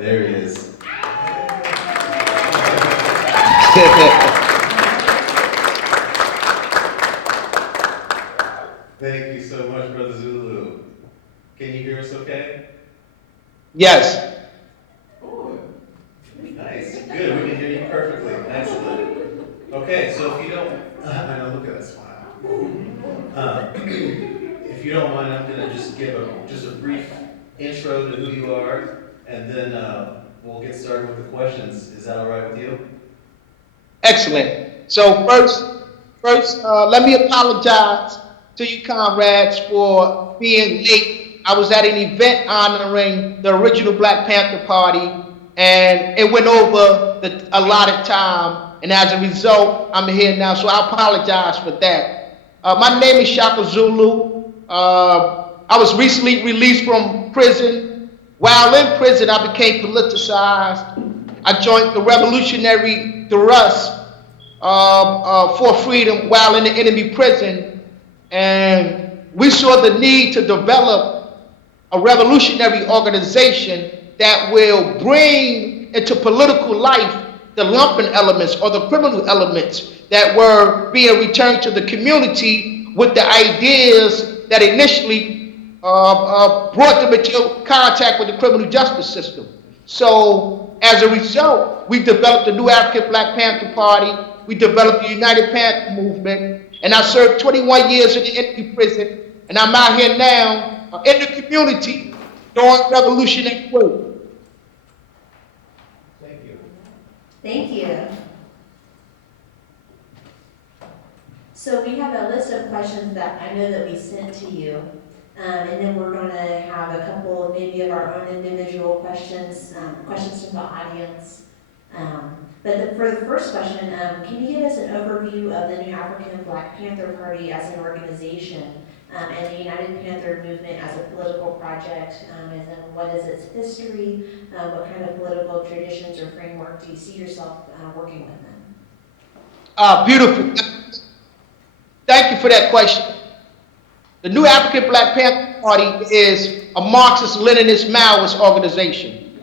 There he is. Thank you so much, Brother Zulu. Can you hear us okay? Yes. Oh, nice. Good. We can hear you perfectly. Excellent. Okay, so if you don't, I know, look at that smile. If you don't mind, I'm going to just give a brief intro to who you are, and then we'll get started with the questions. Is that all right with you? Excellent. So first, let me apologize to you comrades for being late. I was at an event honoring the original Black Panther Party, and it went over the allotted time, and as a result, I'm here now, so I apologize for that. My name is Shaka Zulu. I was recently released from prison. While in prison, I became politicized. I joined the Revolutionary Thrust for freedom while in the enemy prison, and we saw the need to develop a revolutionary organization that will bring into political life the lumpen elements or the criminal elements that were being returned to the community with the ideas that initially brought them into contact with the criminal justice system. So as a result, we developed the new Afrikan Black Panther Party. We developed the United Panther Movement, and I served 21 years in the enemy prison, and I'm out here now in the community doing revolutionary work. Thank you. Thank you. So we have a list of questions that I know that we sent to you, and then we're going to have a couple maybe of our own individual questions, questions from the audience. But for the first question, can you give us an overview of the new Afrikan Black Panther Party as an organization, and the United Panther Movement as a political project, and then what is its history, what kind of political traditions or framework do you see yourself working with them? Beautiful. Thank you for that question. The new Afrikan Black Panther Party is a Marxist-Leninist Maoist organization.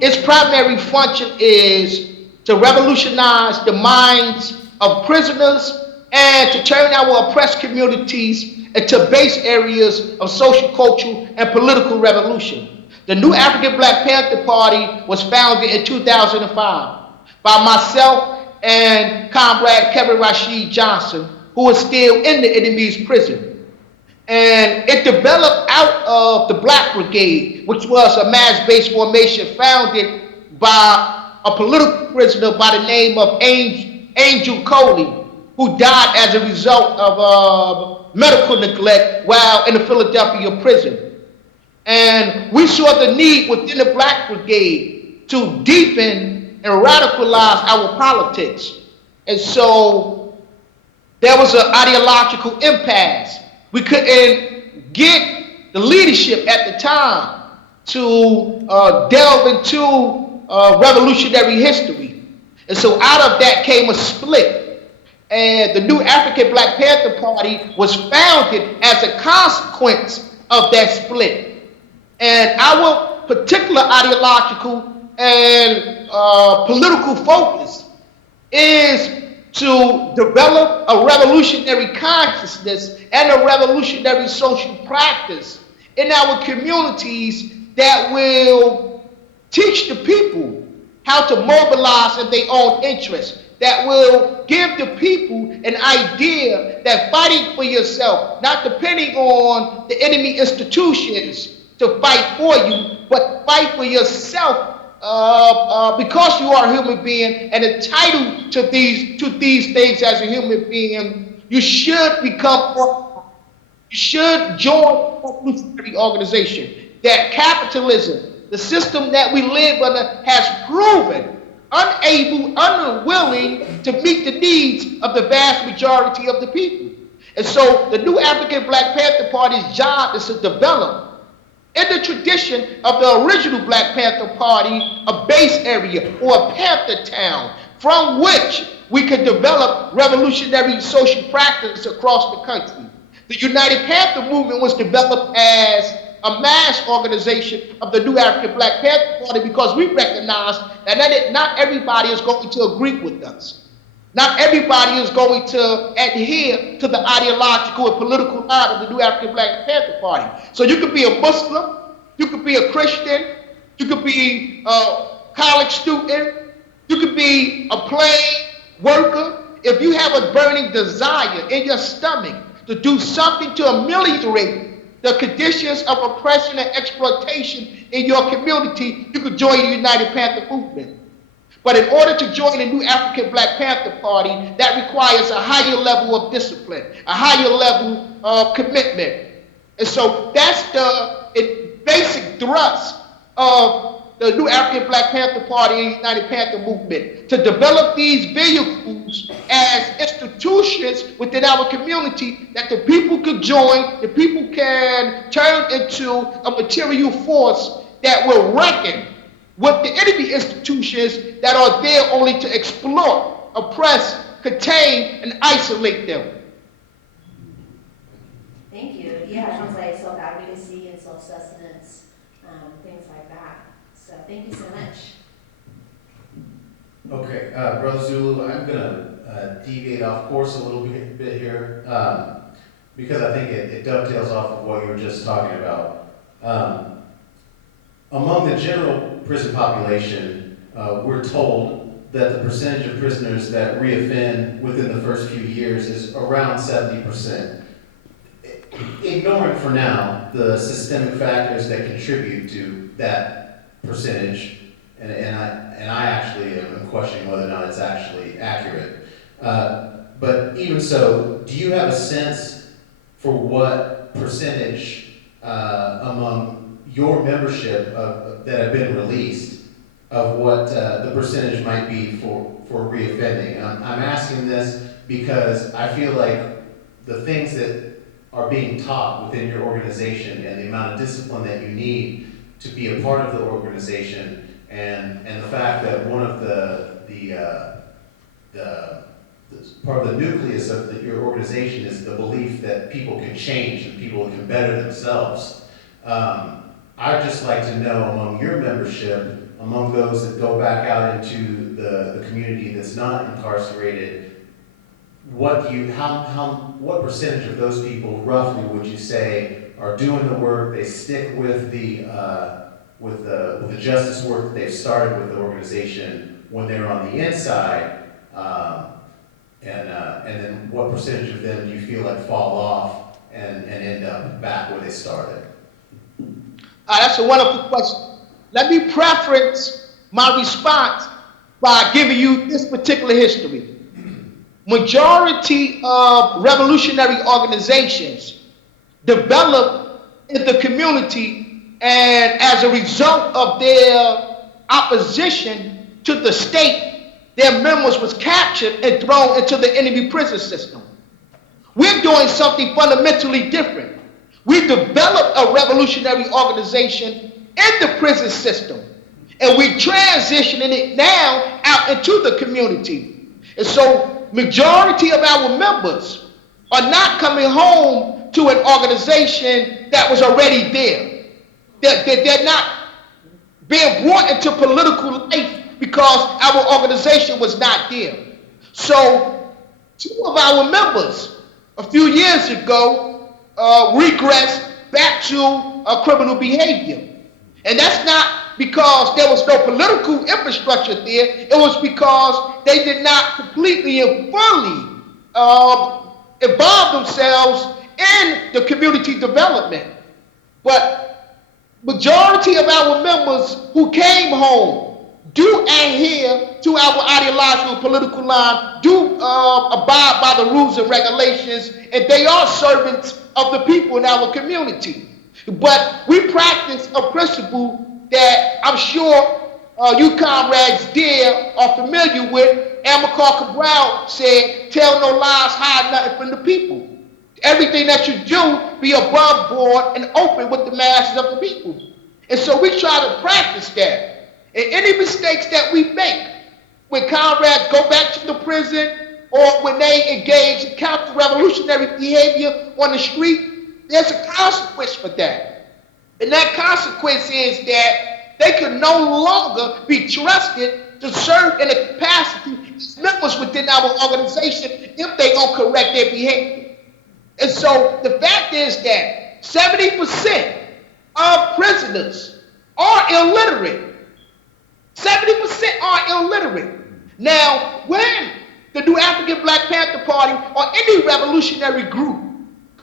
Its primary function is to revolutionize the minds of prisoners and to turn our oppressed communities into base areas of social, cultural, and political revolution. The new Afrikan Black Panther Party was founded in 2005 by myself and comrade Kevin Rashid Johnson, who is still in the enemy's prison. And it developed out of the Black Brigade, which was a mass-based formation founded by a political prisoner by the name of Angel Coley, who died as a result of medical neglect while in the Philadelphia prison. And we saw the need within the Black Brigade to deepen and radicalize our politics. And so there was an ideological impasse. We couldn't get the leadership at the time to delve into revolutionary history. And so out of that came a split. And the new Afrikan Black Panther Party was founded as a consequence of that split. And our particular ideological and political focus is to develop a revolutionary consciousness and a revolutionary social practice in our communities that will teach the people how to mobilize in their own interests, that will give the people an idea that fighting for yourself, not depending on the enemy institutions to fight for you, but fight for yourself because you are a human being and entitled to these things as a human being. You should you should join a revolutionary organization. That capitalism, the system that we live under, has proven unable, unwilling to meet the needs of the vast majority of the people. And so the new Afrikan Black Panther Party's job is to develop, in the tradition of the original Black Panther Party, a base area or a Panther town from which we could develop revolutionary social practice across the country. The United Panther Movement was developed as a mass organization of the new African Black Panther Party because we recognize that not everybody is going to agree with us. Not everybody is going to adhere to the ideological and political line of the new African Black Panther Party. So you could be a Muslim, you could be a Christian, you could be a college student, you could be a plain worker. If you have a burning desire in your stomach to do something to ameliorate the conditions of oppression and exploitation in your community, you could join the United Panther movement. But in order to join the new African Black Panther Party, that requires a higher level of discipline, a higher level of commitment. And so that's the basic thrust of the new African Black Panther Party and United Panther movement, to develop these vehicles as institutions within our community that the people could join, the people can turn into a material force that will reckon with the enemy institutions that are there only to exploit, oppress, contain, and isolate them. Thank you. Yeah, it sounds like self-advocacy and self-sustenance, things like that. So thank you so much. Okay, Brother Zulu, I'm gonna deviate off course a little bit here, because I think it dovetails off of what you were just talking about. Among the general prison population, we're told that the percentage of prisoners that reoffend within the first few years is around 70%. Ignoring for now the systemic factors that contribute to that percentage, and I actually am questioning whether or not it's actually accurate. But even so, do you have a sense for what percentage among your membership that have been released of what the percentage might be for reoffending? I'm asking this because I feel like the things that are being taught within your organization and the amount of discipline that you need to be a part of the organization, and the fact that one of the part of the nucleus of your organization is the belief that people can change and people can better themselves. I'd just like to know, among your membership, among those that go back out into the community that's not incarcerated, what percentage of those people roughly would you say are doing the work? They stick with the justice work that they've started with the organization when they're on the inside, and then what percentage of them do you feel like fall off and end up back where they started? That's a wonderful question. Let me preference my response by giving you this particular history. Majority of revolutionary organizations develop in the community, and as a result of their opposition to the state, their members was captured and thrown into the enemy prison system. We're doing something fundamentally different. We developed a revolutionary organization in the prison system, and we're transitioning it now out into the community. And so majority of our members are not coming home to an organization that was already there. They're not being brought into political life because our organization was not there. So 2 of our members a few years ago regressed back to criminal behavior. And that's not because there was no political infrastructure there. It was because they did not completely and fully involve themselves in the community development. But majority of our members who came home do adhere to our ideological political line, do abide by the rules and regulations, and they are servants of the people in our community. But we practice a principle that I'm sure you comrades there are familiar with. Amilcar Cabral said, "Tell no lies, hide nothing from the people." Everything that you do, be above board and open with the masses of the people. And so we try to practice that. And any mistakes that we make, when comrades go back to the prison or when they engage in counter-revolutionary behavior on the street, there's a consequence for that. And that consequence is that they could no longer be trusted to serve in a capacity as members within our organization if they don't correct their behavior. And so the fact is that 70% of prisoners are illiterate. 70% are illiterate. Now, when the new African Black Panther Party or any revolutionary group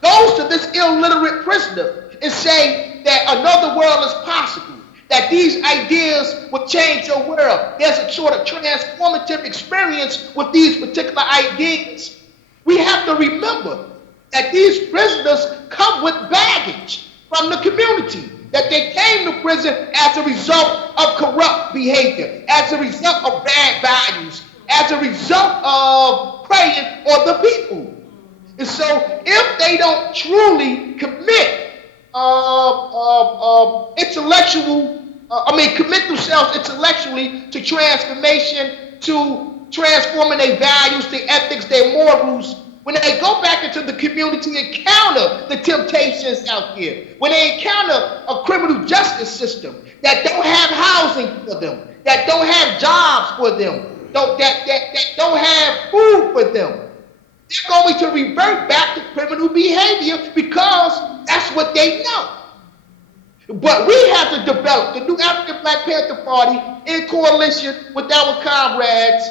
goes to this illiterate prisoner and say that another world is possible, that these ideas will change your world, there's a sort of transformative experience with these particular ideas, we have to remember that these prisoners come with baggage from the community, that they came to prison as a result of corrupt behavior, as a result of bad values, as a result of preying on the people. And so if they don't truly commit commit themselves intellectually to transformation, to transforming their values, their ethics, their morals, when they go back into the community and counter the temptations out there, when they encounter a criminal justice system that don't have housing for them, that don't have jobs for them, that don't have food for them, they're going to revert back to criminal behavior because that's what they know. But we have to develop the new African Black Panther Party in coalition with our comrade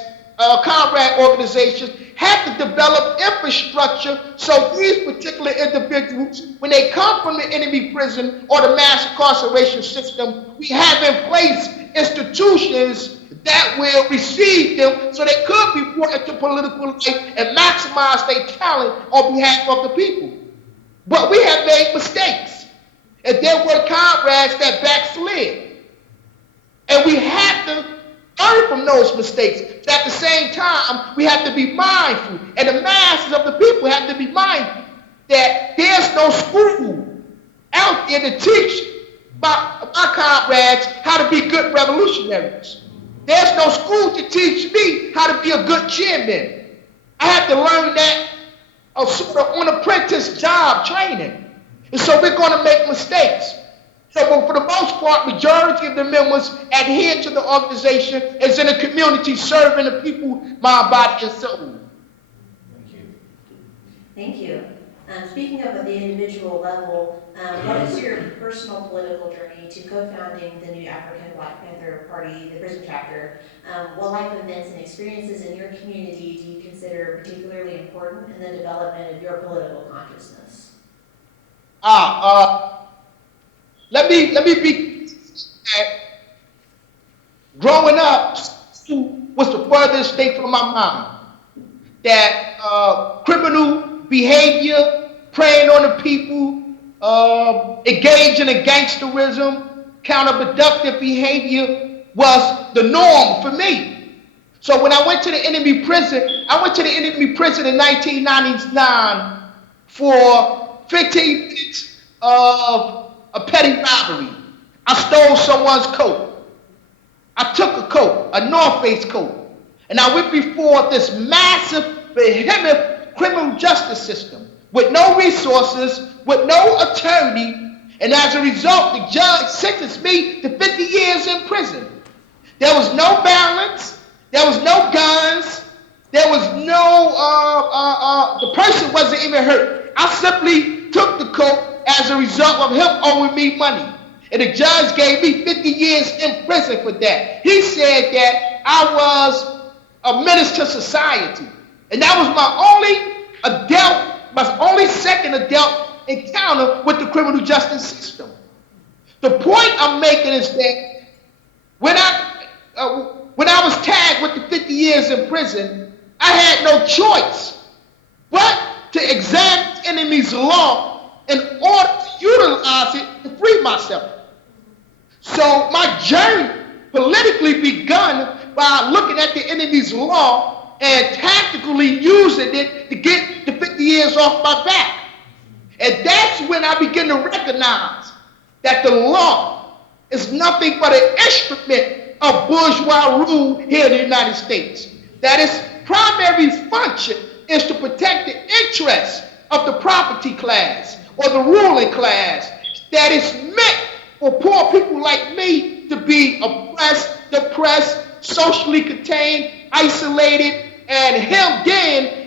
organizations, have to develop infrastructure so these particular individuals, when they come from the enemy prison or the mass incarceration system, we have in place institutions that will receive them so they could be brought into political life and maximize their talent on behalf of the people. But we have made mistakes. And there were comrades that backslid. And we have to learn from those mistakes. But at the same time, we have to be mindful. And the masses of the people have to be mindful that there's no school out there to teach my comrades how to be good revolutionaries. There's no school to teach me how to be a good chairman. I have to learn that sort of on apprentice job training. And so we're going to make mistakes. So but for the most part, majority of the members adhere to the organization as in a community serving the people, mind, body, and soul. Thank you. Thank you. Speaking of at the individual level, what is your personal political journey to co-founding the new Afrikan Black Panther Party, the prison chapter? What life events and experiences in your community do you consider particularly important in the development of your political consciousness? Let me be growing up was the furthest thing from my mind. That criminal behavior, preying on the people, engaging in gangsterism, counterproductive behavior was the norm for me. So when I went to the enemy prison, in 1999 for 15 minutes of a petty robbery. I stole someone's coat. I took a coat, a North Face coat, and I went before this massive, behemoth criminal justice system with no resources, with no attorney, and as a result, the judge sentenced me to 50 years in prison. There was no balance, there was no guns, there was no, the person wasn't even hurt. I simply took the coat as a result of him owing me money. And the judge gave me 50 years in prison for that. He said that I was a menace to society. And that was my only second adult encounter with the criminal justice system. The point I'm making is that when I was tagged with the 50 years in prison, I had no choice but to examine the enemy's law in order to utilize it to free myself. So my journey politically begun by looking at the enemy's law and tactically using it to get the 50 years off my back. And that's when I begin to recognize that the law is nothing but an instrument of bourgeois rule here in the United States. That its primary function is to protect the interests of the property class or the ruling class, that is meant for poor people like me to be oppressed, depressed, socially contained, isolated, and hemmed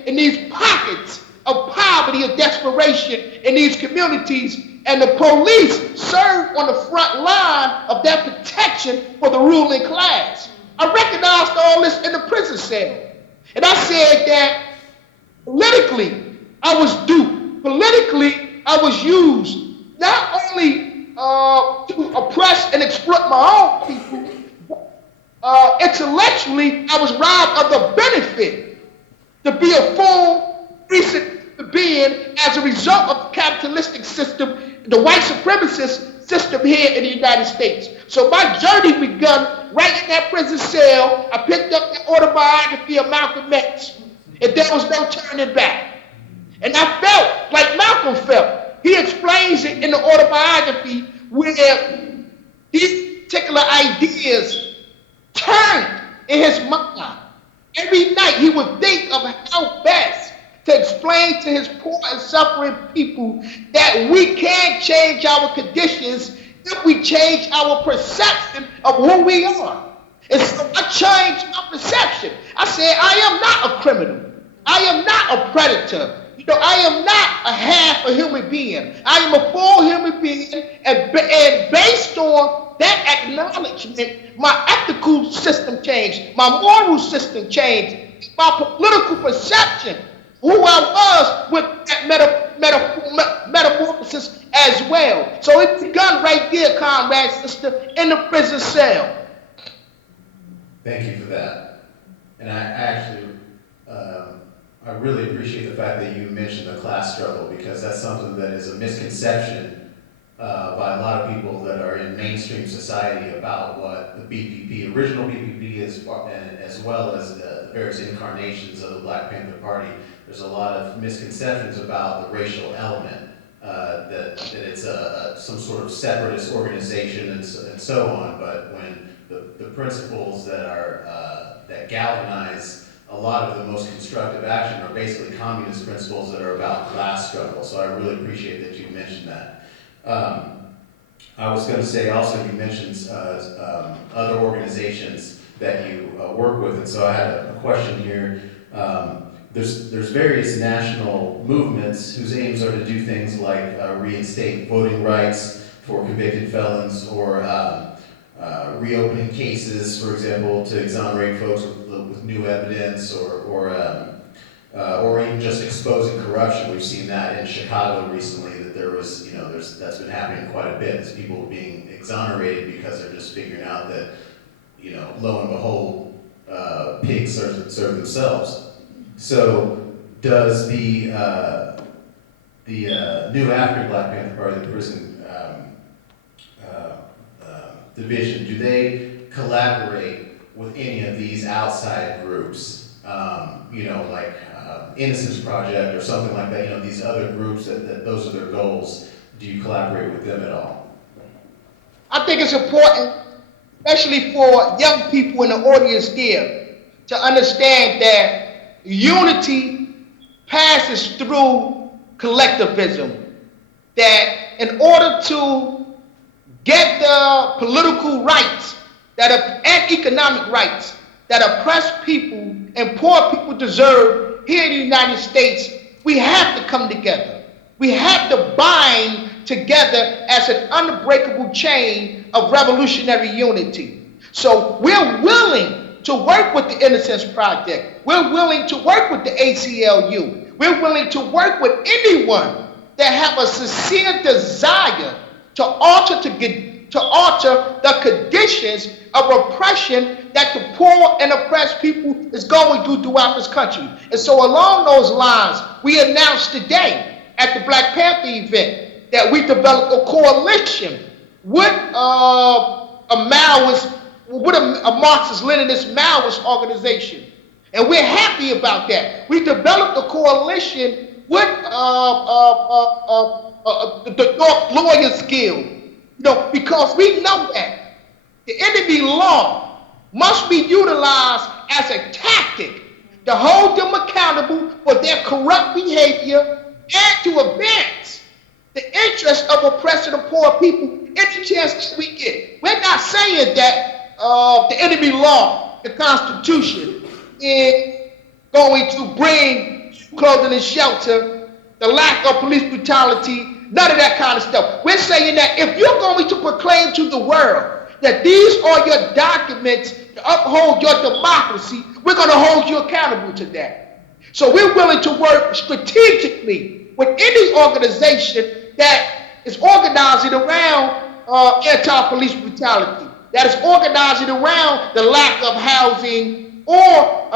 in these pockets of poverty and desperation in these communities, and the police serve on the front line of that protection for the ruling class. I recognized all this in the prison cell. And I said that politically, I was duped. Politically, I was used not only to oppress and exploit my own people, intellectually, I was robbed of the benefit to be a full, recent being as a result of the capitalistic system, the white supremacist system here in the United States. So my journey begun right in that prison cell. I picked up the autobiography of Malcolm X, and there was no turning back. And I felt like Malcolm felt. He explains it in the autobiography where these particular ideas turned in his mind. Every night he would think of how best to explain to his poor and suffering people that we can change our conditions if we change our perception of who we are. And so I changed my perception. I said, I am not a criminal. I am not a predator. You know, I am not a half a human being. I am a full human being, and based on that acknowledgement, my ethical system changed, my moral system changed, my political perception, who I was with that metamorphosis as well. So it begun right there, comrade sister, in the prison cell. Thank you for that. And I actually, I really appreciate the fact that you mentioned the class struggle, because that's something that is a misconception by a lot of people that are in mainstream society about what the BPP, original BPP is, and as well as the various incarnations of the Black Panther Party. There's a lot of misconceptions about the racial element, that it's some sort of separatist organization and so on. But when the principles that galvanize a lot of the most constructive action are basically communist principles that are about class struggle. So I really appreciate that you mentioned that. I was going to say also, you mentioned other organizations that you work with, and so I had a question here. There's various national movements whose aims are to do things like reinstate voting rights for convicted felons, or reopening cases, for example, to exonerate folks with new evidence, or even just exposing corruption. We've seen that in Chicago recently, that there was, that's been happening quite a bit, as people being exonerated because they're just figuring out that, lo and behold, pigs serve themselves. So does the new Afrikan Black Panther Party, the prison division, do they collaborate with any of these outside groups? Like Innocence Project or something like that, these other groups that those are their goals. Do you collaborate with them at all? I think it's important, especially for young people in the audience there, to understand that unity passes through collectivism. That in order to get the political rights and economic rights that oppressed people and poor people deserve here in the United States, we have to come together. We have to bind together as an unbreakable chain of revolutionary unity. So we're willing to work with the Innocence Project. We're willing to work with the ACLU. We're willing to work with anyone that have a sincere desire to alter the conditions of oppression that the poor and oppressed people is going throughout this country. And so along those lines, we announced today at the Black Panther event that we developed a coalition with a Marxist-Leninist Maoist organization. And we're happy about that. We developed a coalition with the North Lawyers Guild, because we know that the enemy law must be utilized as a tactic to hold them accountable for their corrupt behavior and to advance the interests of oppressed and poor people in each chance that we get. We're not saying that the enemy law, the Constitution, is going to bring clothing and shelter, the lack of police brutality, none of that kind of stuff. We're saying that if you're going to proclaim to the world that these are your documents to uphold your democracy, we're going to hold you accountable to that. So we're willing to work strategically with any organization that is organizing around anti-police brutality, that is organizing around the lack of housing or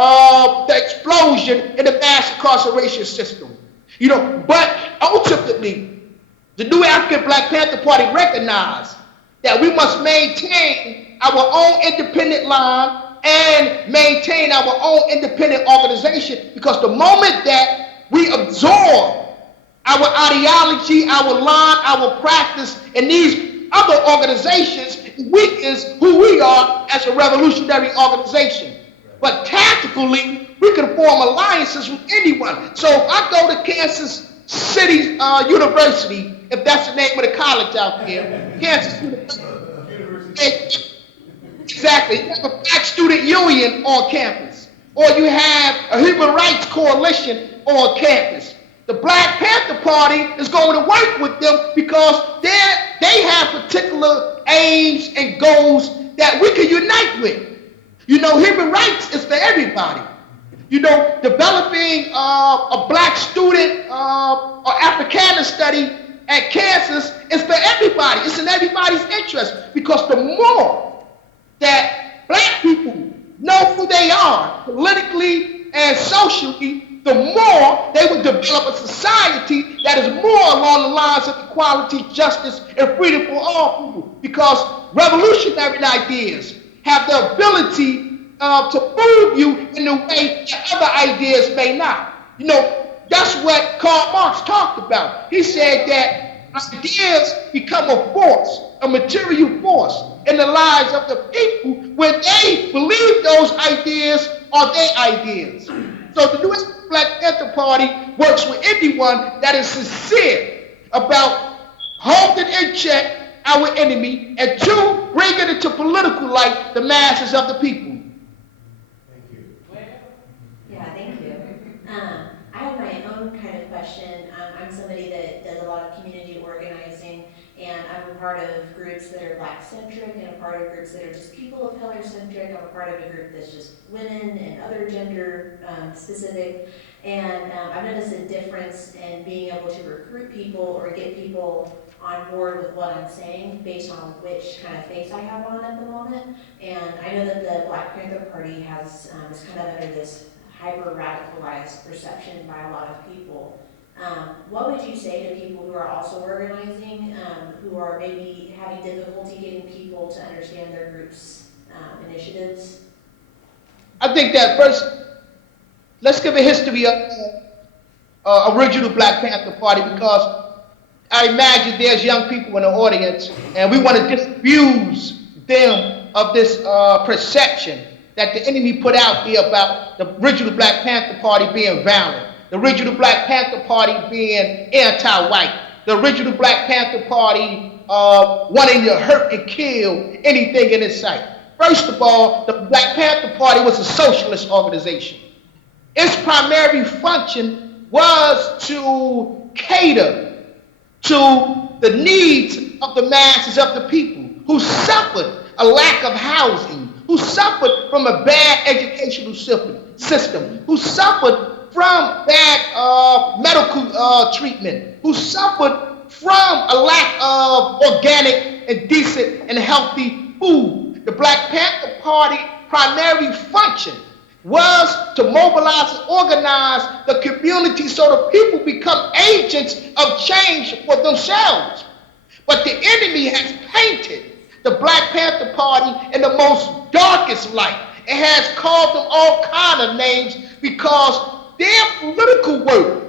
the explosion in the mass incarceration system. You know, but ultimately, the new African Black Panther Party recognized that we must maintain our own independent line and maintain our own independent organization, because the moment that we absorb our ideology, our line, our practice, and these other organizations, weakens who we are as a revolutionary organization. But tactically, we can form alliances with anyone. So if I go to Kansas City University, if that's the name of the college out there, Kansas University. Exactly. You have a Black Student Union on campus, or you have a Human Rights Coalition on campus. The Black Panther Party is going to work with them because they have particular aims and goals that we can unite with. You know, human rights is for everybody. You know, developing a Black student or Afrikaner study at Kansas is for everybody. It's in everybody's interest, because the more that Black people know who they are politically and socially, the more they will develop a society that is more along the lines of equality, justice, and freedom for all people. Because revolutionary ideas have the ability to move you in a way that other ideas may not. You know, that's what Karl Marx talked about. He said that ideas become a force, a material force in the lives of the people when they believe those ideas are their ideas. So the new Black Panther Party works with anyone that is sincere about holding in check our enemy, and two, bringing into political life the masses of the people. Thank you. Yeah, thank you. I have my own kind of question. I'm somebody that does a lot of community organizing, and I'm a part of groups that are Black-centric and a part of groups that are just people of color-centric. I'm a part of a group that's just women and other gender-specific. And I've noticed a difference in being able to recruit people or get people on board with what I'm saying based on which kind of face I have on at the moment. And I know that the Black Panther Party has is kind of under this hyper-radicalized perception by a lot of people. What would you say to people who are also organizing, who are maybe having difficulty getting people to understand their group's initiatives? I think that first, let's give a history of original Black Panther Party, because I imagine there's young people in the audience, and we want to disabuse them of this perception that the enemy put out there about the original Black Panther Party being violent, the original Black Panther Party being anti-white, the original Black Panther Party wanting to hurt and kill anything in its sight. First of all, the Black Panther Party was a socialist organization. Its primary function was to cater to the needs of the masses of the people who suffered a lack of housing, who suffered from a bad educational system, who suffered from bad medical treatment, who suffered from a lack of organic and decent and healthy food. The Black Panther Party primary function was to mobilize and organize the community so the people become agents of change for themselves. But the enemy has painted the Black Panther Party in the most darkest light. It has called them all kind of names because their political work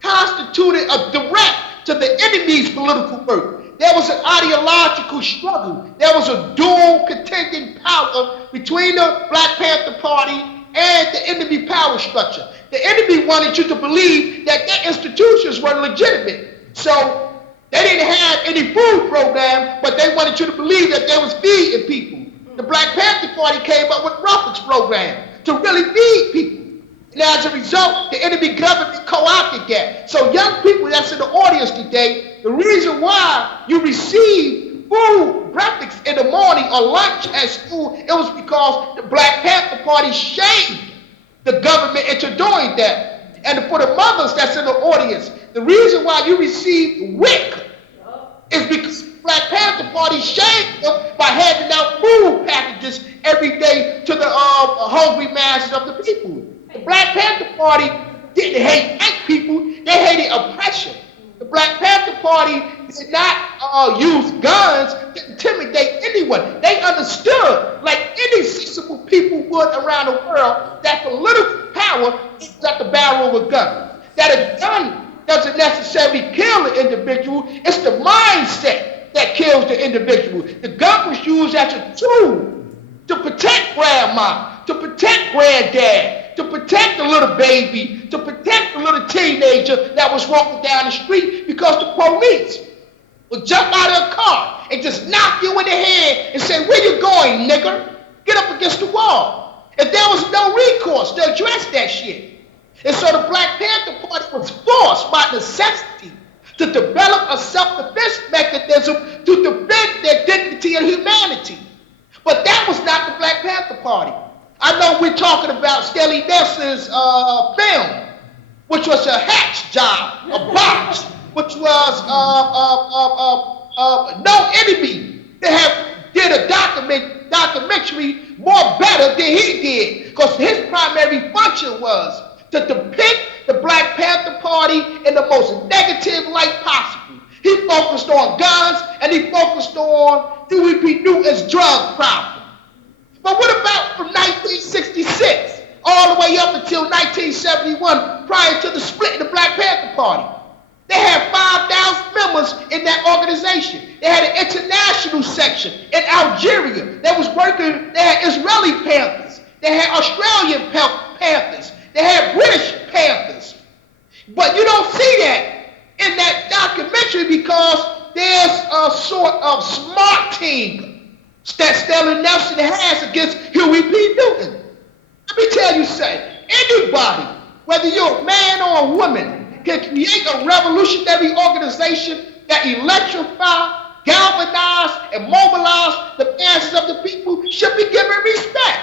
constituted a threat to the enemy's political work. There was an ideological struggle. There was a dual contending power between the Black Panther Party and the enemy power structure. The enemy wanted you to believe that their institutions were legitimate. So they didn't have any food program, but they wanted you to believe that they was feeding people. The Black Panther Party came up with Rufford's program to really feed people. And as a result, the enemy government co-opted that. So young people that's in the audience today, the reason why you receive food, breakfast in the morning or lunch at school, it was because the Black Panther Party shamed the government into doing that. And for the mothers that's in the audience, the reason why you receive WIC is because the Black Panther Party shamed them by handing out food packages every day to the hungry masses of the people. The Black Panther Party didn't hate white people, they hated oppression. The Black Panther Party did not use guns to intimidate anyone. They understood, like any sensible people would around the world, that political power is at the barrel of a gun. That a gun doesn't necessarily kill the individual, it's the mindset that kills the individual. The gun was used as a tool to protect grandma, to protect granddad, to protect the little baby, to protect the little teenager that was walking down the street, because the police would jump out of a car and just knock you in the head and say, "Where you going, nigger? Get up against the wall." And there was no recourse to address that shit. And so the Black Panther Party was forced by necessity to develop a self-defense mechanism to defend their dignity and humanity. But that was not the Black Panther Party. I know we're talking about Skelly Nelson's film, which was a hatch job, a box, which was No Enemy. They did a documentary more better than he did, because his primary function was to depict the Black Panther Party in the most negative light possible. He focused on guns, and he focused on UEP Newton's drug problem. But what about from 1966 all the way up until 1971, prior to the split in the Black Panther Party? They had 5,000 members in that organization. They had an international section in Algeria. They had Israeli Panthers. They had Australian Panthers. They had British Panthers. But you don't see that in that documentary, because there's a sort of smart team that Stellar Nelson has against Huey P. Newton. Let me tell you something. Anybody, whether you're a man or a woman, can create a revolutionary organization that electrify, galvanize, and mobilize the masses of the people, should be given respect.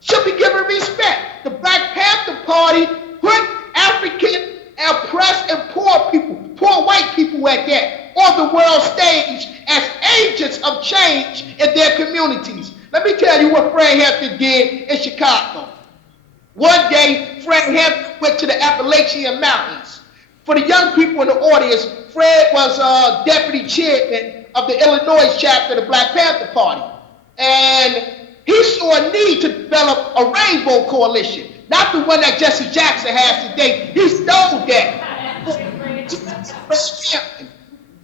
Should be given respect. The Black Panther Party put African oppressed and poor people, poor white people at that, on the world stage as agents of change in their communities. Let me tell you what Fred Hampton did in Chicago. One day, Fred Hampton went to the Appalachian Mountains. For the young people in the audience, Fred was deputy chairman of the Illinois chapter of the Black Panther Party. And he saw a need to develop a rainbow coalition, not the one that Jesse Jackson has today. He stole that.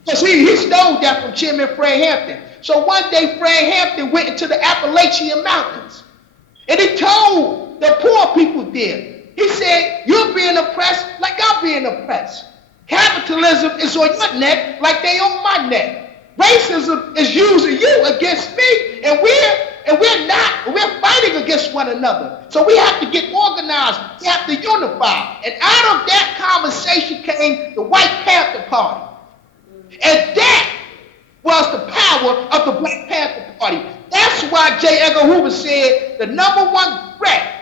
Because he stole that from Chairman Fred Hampton. So one day, Fred Hampton went into the Appalachian Mountains, and he told the poor people there, he said, "You're being oppressed like I'm being oppressed. Capitalism is on your neck like they on my neck. Racism is using you against me, and we're fighting against one another. So we have to get organized, we have to unify." And out of that conversation came the White Panther Party. And that was the power of the Black Panther Party. That's why J. Edgar Hoover said the #1 threat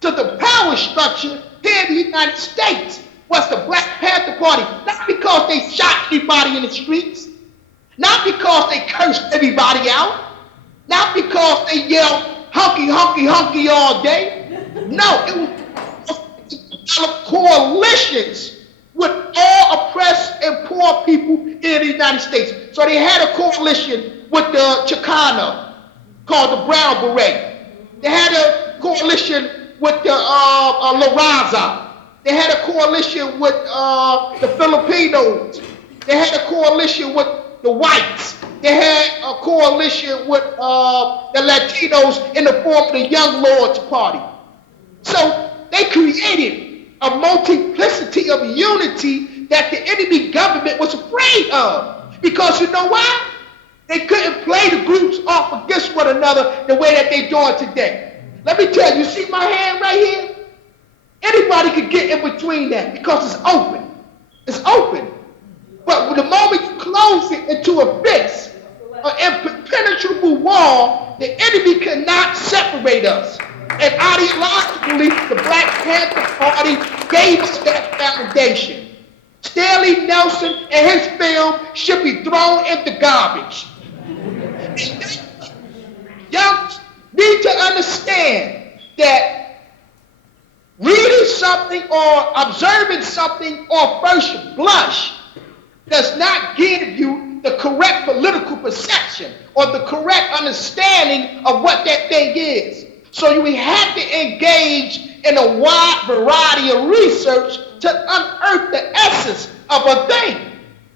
to the power structure here in the United States was the Black Panther Party. Not because they shot anybody in the streets, not because they cursed everybody out, not because they yelled hunky, hunky, hunky all day. No, it was to develop coalitions with all oppressed and poor people in the United States. So they had a coalition with the Chicano called the Brown Beret. They had a coalition with the La Raza. They had a coalition with the Filipinos. They had a coalition with the whites. They had a coalition with the Latinos in the form of the Young Lords Party. So they created a multiplicity of unity that the enemy government was afraid of. Because you know why? They couldn't play the groups off against one another the way that they're doing today. Let me tell you, see my hand right here? Anybody could get in between that because it's open. It's open. But the moment you close it into a fix, an impenetrable wall, the enemy cannot separate us. And ideologically, the Black Panther Party gave us that foundation. Stanley Nelson and his film should be thrown in the garbage. Y'all need to understand that reading something or observing something on first blush does not give you the correct political perception or the correct understanding of what that thing is. So we have to engage in a wide variety of research to unearth the essence of a thing.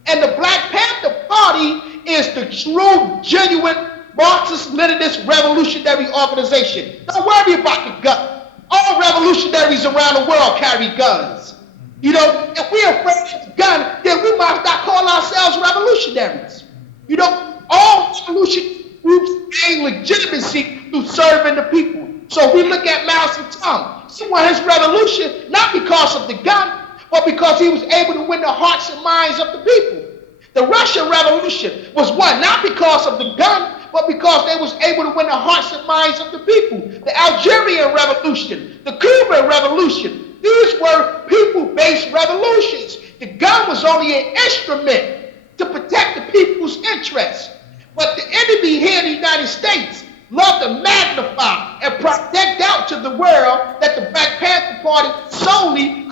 And the Black Panther Party is the true, genuine Marxist-Leninist revolutionary organization. Don't worry about the gun. All revolutionaries around the world carry guns. You know, if we're afraid of the gun, then we might not call ourselves revolutionaries. You know, all revolution groups gain legitimacy through serving the people. So we look at Mao Zedong. He won his revolution not because of the gun, but because he was able to win the hearts and minds of the people. The Russian Revolution was won not because of the gun, but because they was able to win the hearts and minds of the people. The Algerian Revolution, the Cuban Revolution, these were people-based revolutions. The gun was only an instrument to protect the people's interests. But the enemy here in the United States loved to magnify and project out to the world that the Black Panther Party solely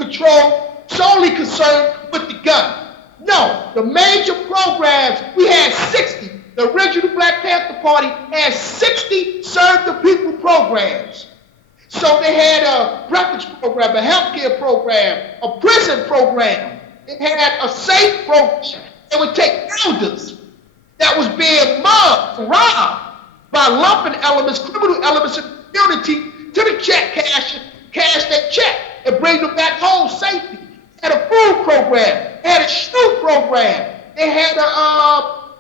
concerned with the gun. No, the major programs, we had 60. The original Black Panther Party had 60 serve the people programs. So they had a breakfast program, a healthcare program, a prison program. They had a safe program. They would take elders that was being mugged, robbed by lumping elements, criminal elements in the community to the check cash that check and bring them back home safely. They had a food program. They had a shoe program. They had a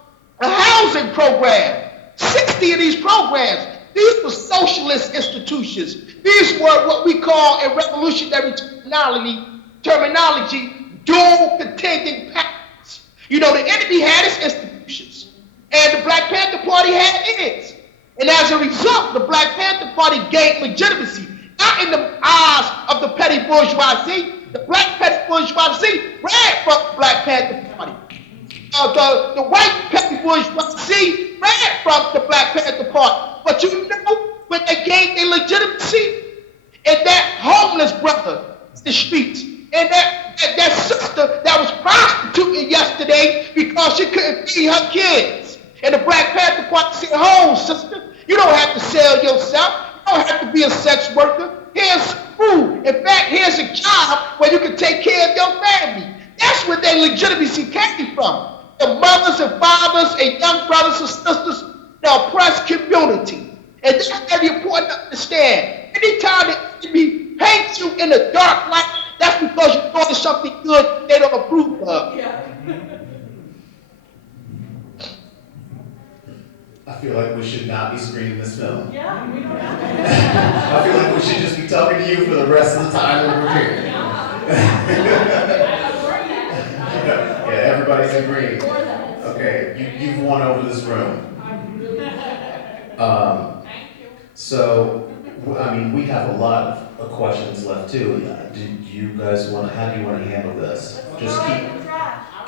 housing program. 60 of these programs. These were socialist institutions. These were what we call in revolutionary terminology, dual contending patterns. You know, the enemy had its institutions, and the Black Panther Party had its. And as a result, the Black Panther Party gained legitimacy, not in the eyes of the petty bourgeoisie. The black petty bourgeoisie ran from the Black Panther Party. The white petty bourgeoisie ran from the Black Panther Party. But you know when they gained their legitimacy? And that homeless brother in the streets, and that sister that was prostituting yesterday because she couldn't feed her kids. And the Black Panther Party said, "Oh, sister, you don't have to sell yourself. You don't have to be a sex worker. Here's food. In fact, here's a job where you can take care of your family." That's where their legitimacy came from. The mothers and fathers and young brothers and sisters, the oppressed community. And that's very important to understand. Anytime the enemy paints you in a dark light, that's because you're doing something good they don't approve of. Yeah. I feel like we should not be screening this film. Yeah, we don't have to. I feel like we should just be talking to you for the rest of the time that we're here. Yeah, everybody's agreeing. Okay, you've won over this room. So, I mean, we have a lot of questions left too. Do you guys how do you want to handle this? Just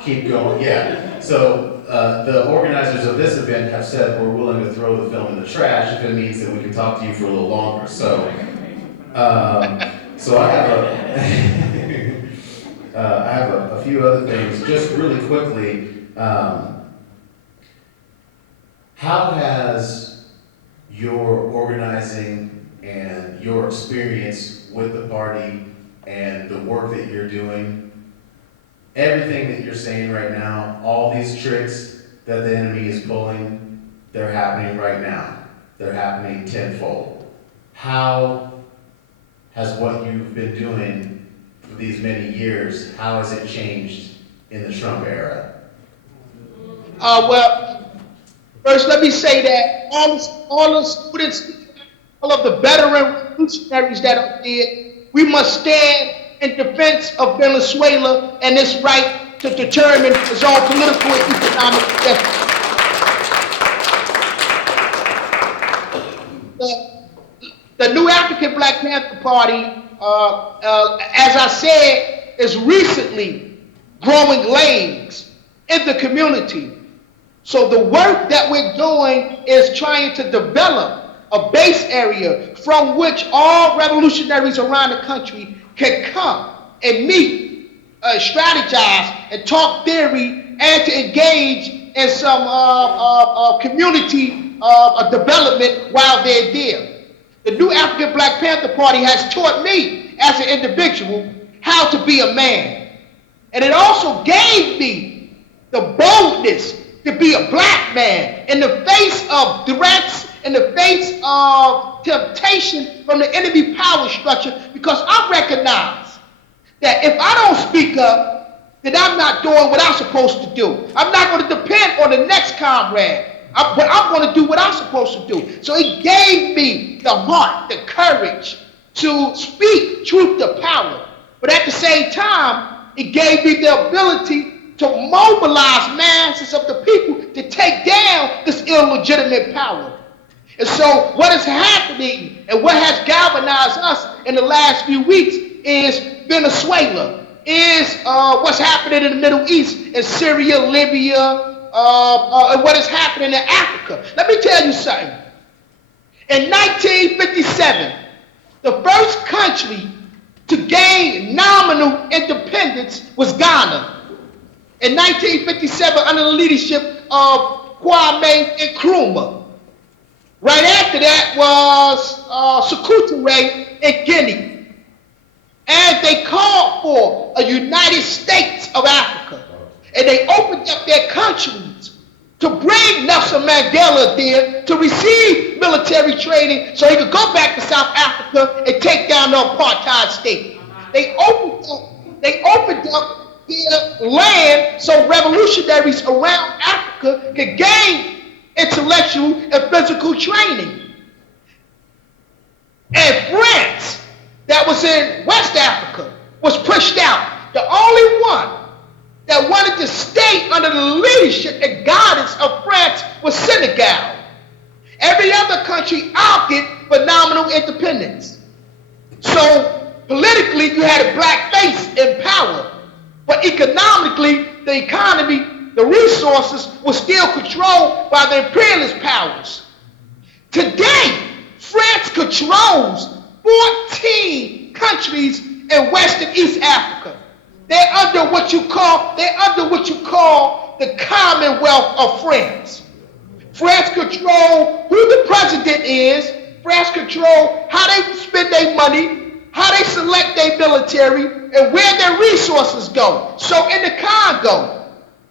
keep going. Yeah. So the organizers of this event have said we're willing to throw the film in the trash if it means that we can talk to you for a little longer. So, so I have a few other things. Just really quickly, how has your organizing and your experience with the party and the work that you're doing, everything that you're saying right now, all these tricks that the enemy is pulling, they're happening right now. They're happening tenfold. How has what you've been doing for these many years, how has it changed in the Trump era? Well, First, let me say that all the students, all of the veteran revolutionaries that are there, we must stand in defense of Venezuela and its right to determine its own political and economic destiny. The new African Black Panther Party, as I said, is recently growing legs in the community. So the work that we're doing is trying to develop a base area from which all revolutionaries around the country can come and meet, strategize, and talk theory, and to engage in some community development while they're there. The new African Black Panther Party has taught me as an individual how to be a man. And it also gave me the boldness to be a black man in the face of threats, in the face of temptation from the enemy power structure, because I recognize that if I don't speak up, then I'm not doing what I'm supposed to do. I'm not going to depend on the next comrade, but I'm going to do what I'm supposed to do. So it gave me the heart, the courage to speak truth to power. But at the same time, it gave me the ability to mobilize masses of the people to take down this illegitimate power. And so what is happening and what has galvanized us in the last few weeks is Venezuela, is what's happening in the Middle East, in Syria, Libya, and what is happening in Africa. Let me tell you something. In 1957, the first country to gain nominal independence was Ghana. In 1957, under the leadership of Kwame Nkrumah. Right after that was Sekou in Guinea. And they called for a United States of Africa. And they opened up their countries to bring Nelson Mandela there to receive military training so he could go back to South Africa and take down the apartheid state. They opened up their land so revolutionaries around Africa could gain intellectual and physical training. And France, that was in West Africa, was pushed out. The only one that wanted to stay under the leadership and guidance of France was Senegal. Every other country opted for nominal independence. So politically, you had a black face in power. But economically, the economy, the resources were still controlled by the imperialist powers. Today, France controls 14 countries in West and East Africa. They're under what you call the Commonwealth of France. France control who the president is. France control how they spend their money, how they select their military, and where their resources go. So in the Congo,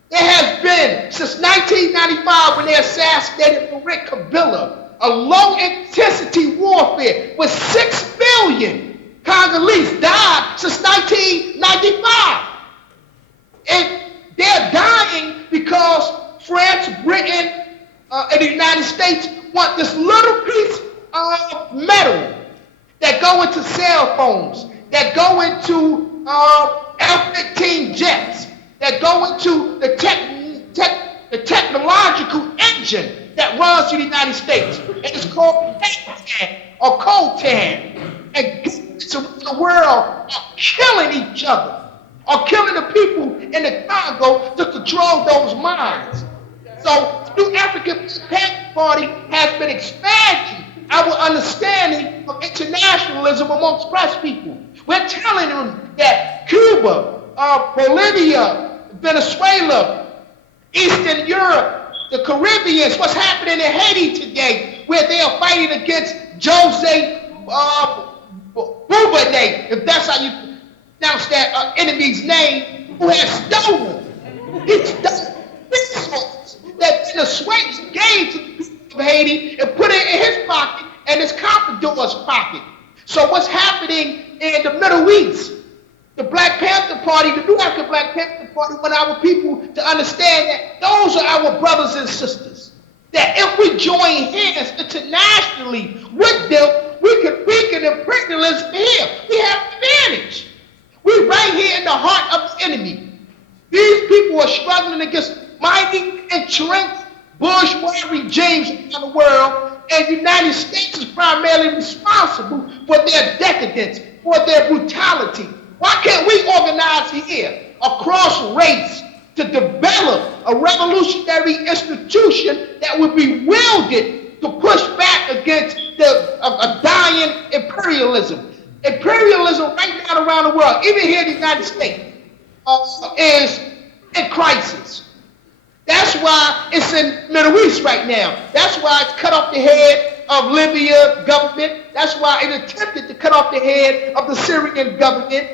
there has been, since 1995 when they assassinated Laurent Kabila, a low-intensity warfare with 6 million Congolese died since 1995. And they're dying because France, Britain, and the United States want this little piece of metal that go into cell phones, that go into F-15 jets, that go into the technological engine that runs the United States. And it's called coltan or coltan. And governments around the world are killing each other, are killing the people in the Congo to control those minds. So the new African Black Panther Party has been expanding our understanding of internationalism amongst press people. We're telling them that Cuba, Bolivia, Venezuela, Eastern Europe, the Caribbean, what's happening in Haiti today, where they are fighting against Jose Boubane, if that's how you pronounce that enemy's name, who has stolen his resources that Venezuela gave to the people of Haiti and put it in his pocket and his Commodore's pocket. So what's happening in the Middle East? The Black Panther Party, the new African Black Panther Party, want our people to understand that those are our brothers and sisters that join hands internationally with them, we can weaken imperialism here. We have an advantage. We're right here in the heart of the enemy. These people are struggling against mighty, entrenched bourgeois regimes around the world, and the United States is primarily responsible for their decadence, for their brutality. Why can't we organize here across race to develop a revolutionary institution that would be wielded to push back against a dying imperialism? Imperialism right now around the world, even here in the United States, is in crisis. That's why it's in the Middle East right now. That's why it's cut off the head of Libya government. That's why it attempted to cut off the head of the Syrian government.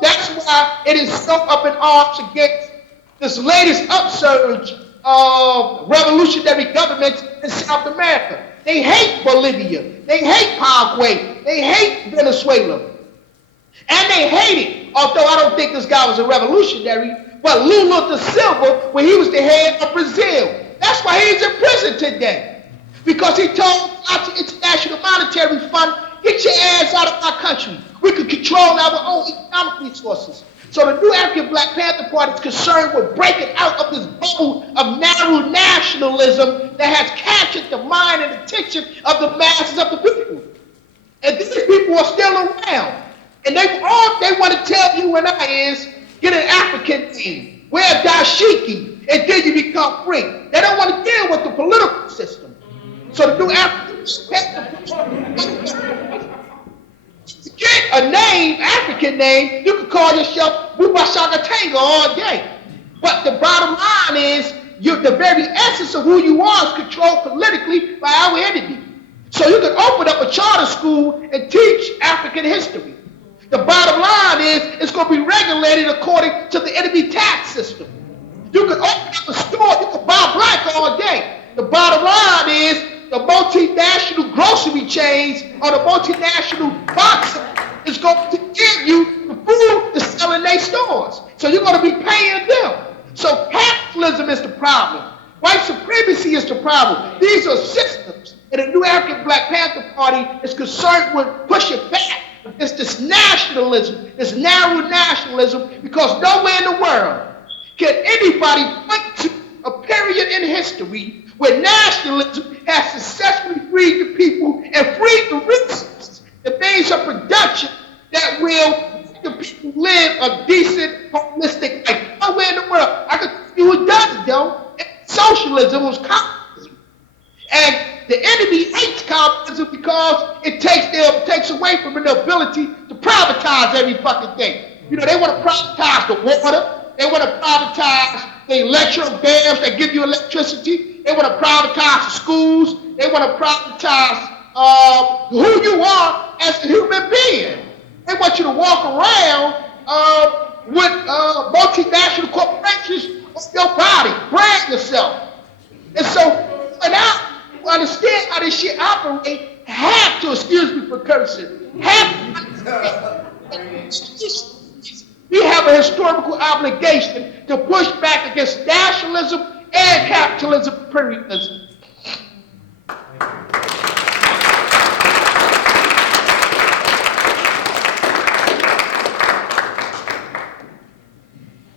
That's why it is so up in arms against this latest upsurge of revolutionary governments in South America. They hate Bolivia. They hate Paraguay. They hate Venezuela. And they hate it, although I don't think this guy was a revolutionary, but Lula da Silva, when he was the head of Brazil. That's why he's in prison today. Because he told the International Monetary Fund, get your ass out of my country. We can control our own economic resources. So the new African Black Panther Party is concerned with breaking out of this bubble of narrow nationalism that has captured the mind and attention of the masses of the people. And these people are still around. And all they want to tell you and I is, get an African name, wear a dashiki, and then you become free. They don't want to deal with the political system. So the new African to get a name, African name, you can call yourself Shaka Zulu all day. But the bottom line is, the very essence of who you are is controlled politically by our enemy. So you can open up a charter school and teach African history. The bottom line is, it's going to be regulated according to the enemy tax system. You can open up a store, you can buy black all day. The bottom line is, the multinational grocery chains or the multinational boxes is going to give you the food to sell in their stores. So you're going to be paying them. So capitalism is the problem. White supremacy is the problem. These are systems. And the new African Black Panther Party is concerned with pushing back against this nationalism, this narrow nationalism, because nowhere in the world can anybody point to a period in history where nationalism has successfully freed the people and freed the resources, the means of production that will make the people live a decent, holistic life. Nowhere in the world. I can tell you who does it, though. Socialism was communism. And the enemy hates communism because it takes away from them the ability to privatize every fucking thing. You know, they want to privatize the water. They want to privatize the electric dams that give you electricity. They want to privatize the schools. They want to privatize who you are as a human being. They want you to walk around with multinational corporations on your body, brand yourself. And so, and I understand how this shit operates, have to, excuse me for cursing, we have a historical obligation to push back against nationalism and capitalism, imperialism.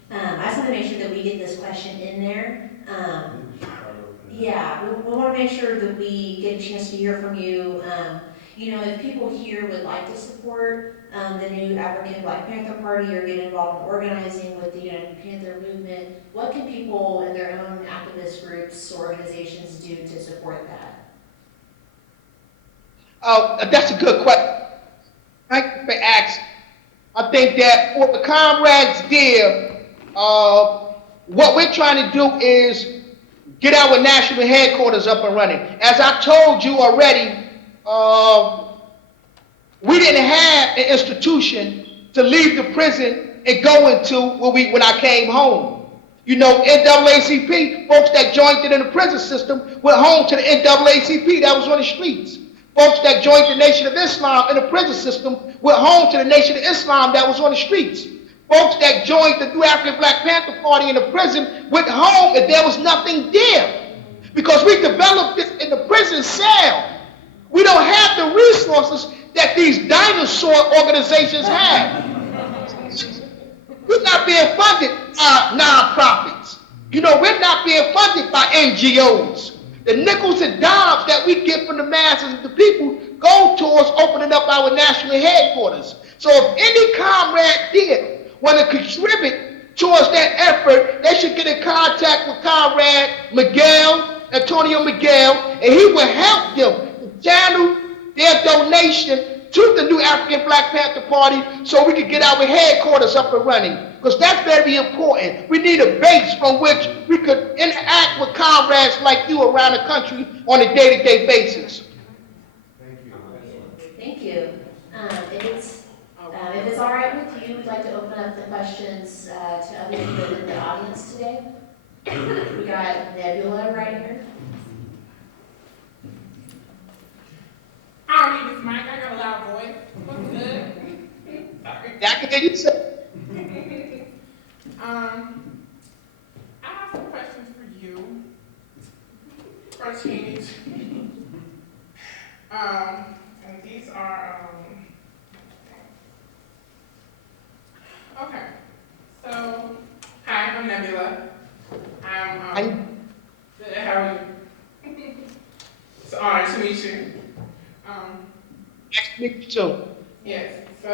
I just want to make sure that we get this question in there. Yeah, we want to make sure that we get a chance to hear from you. You know, if people here would like to support the new Afrikan Black Panther Party or get involved in organizing with the United Panther movement, what can people in their own activist groups, organizations do to support that? That's a good question. Thank you for asking. I think that what the comrades did, what we're trying to do is get our national headquarters up and running. As I told you already, we didn't have an institution to leave the prison and go into when I came home. You know, NAACP, folks that joined it in the prison system, went home to the NAACP that was on the streets. Folks that joined the Nation of Islam in the prison system went home to the Nation of Islam that was on the streets. Folks that joined the new African Black Panther Party in the prison went home and there was nothing there. Because we developed this in the prison and sell. We don't have the resources that these dinosaur organizations have. We're not being funded by nonprofits. You know, we're not being funded by NGOs. The nickels and dimes that we get from the masses of the people go towards opening up our national headquarters. So if any comrade did want to contribute towards that effort, they should get in contact with Comrade Antonio Miguel, and he will help them to channel their donation to the new African Black Panther Party so we can get our headquarters up and running. Because that's very important. We need a base from which we could interact with comrades like you around the country on a day-to-day basis. Thank you. Thank you. If it's all right with you, we'd like to open up the questions to other people in the audience today. We got Nebula right here. I don't need this mic. I got a loud voice. What's good? Sorry. I can hear you say. I have some questions for you. First change. And these are, okay. So, hi, I'm Nebula. I'm, good, how are you? It's an honor to meet you. Next to meet you too. Yes, so,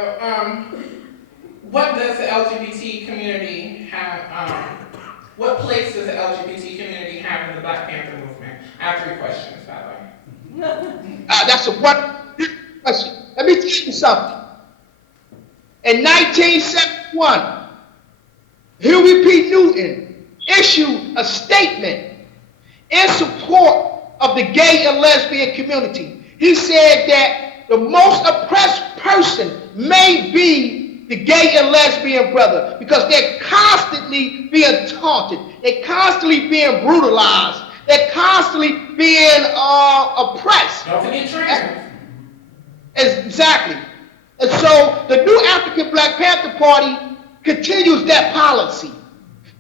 what does the LGBT community have, what place does the LGBT community have in the Black Panther movement? I have 3 questions, by the way. That's a wonderful question. Let me tell you something. In 1971, Huey P. Newton issued a statement in support of the gay and lesbian community. He said that the most oppressed person may be the gay and lesbian brother because they're constantly being taunted. They're constantly being brutalized. They're constantly being oppressed. Don't forget trans. Exactly. And so the new African Black Panther Party continues that policy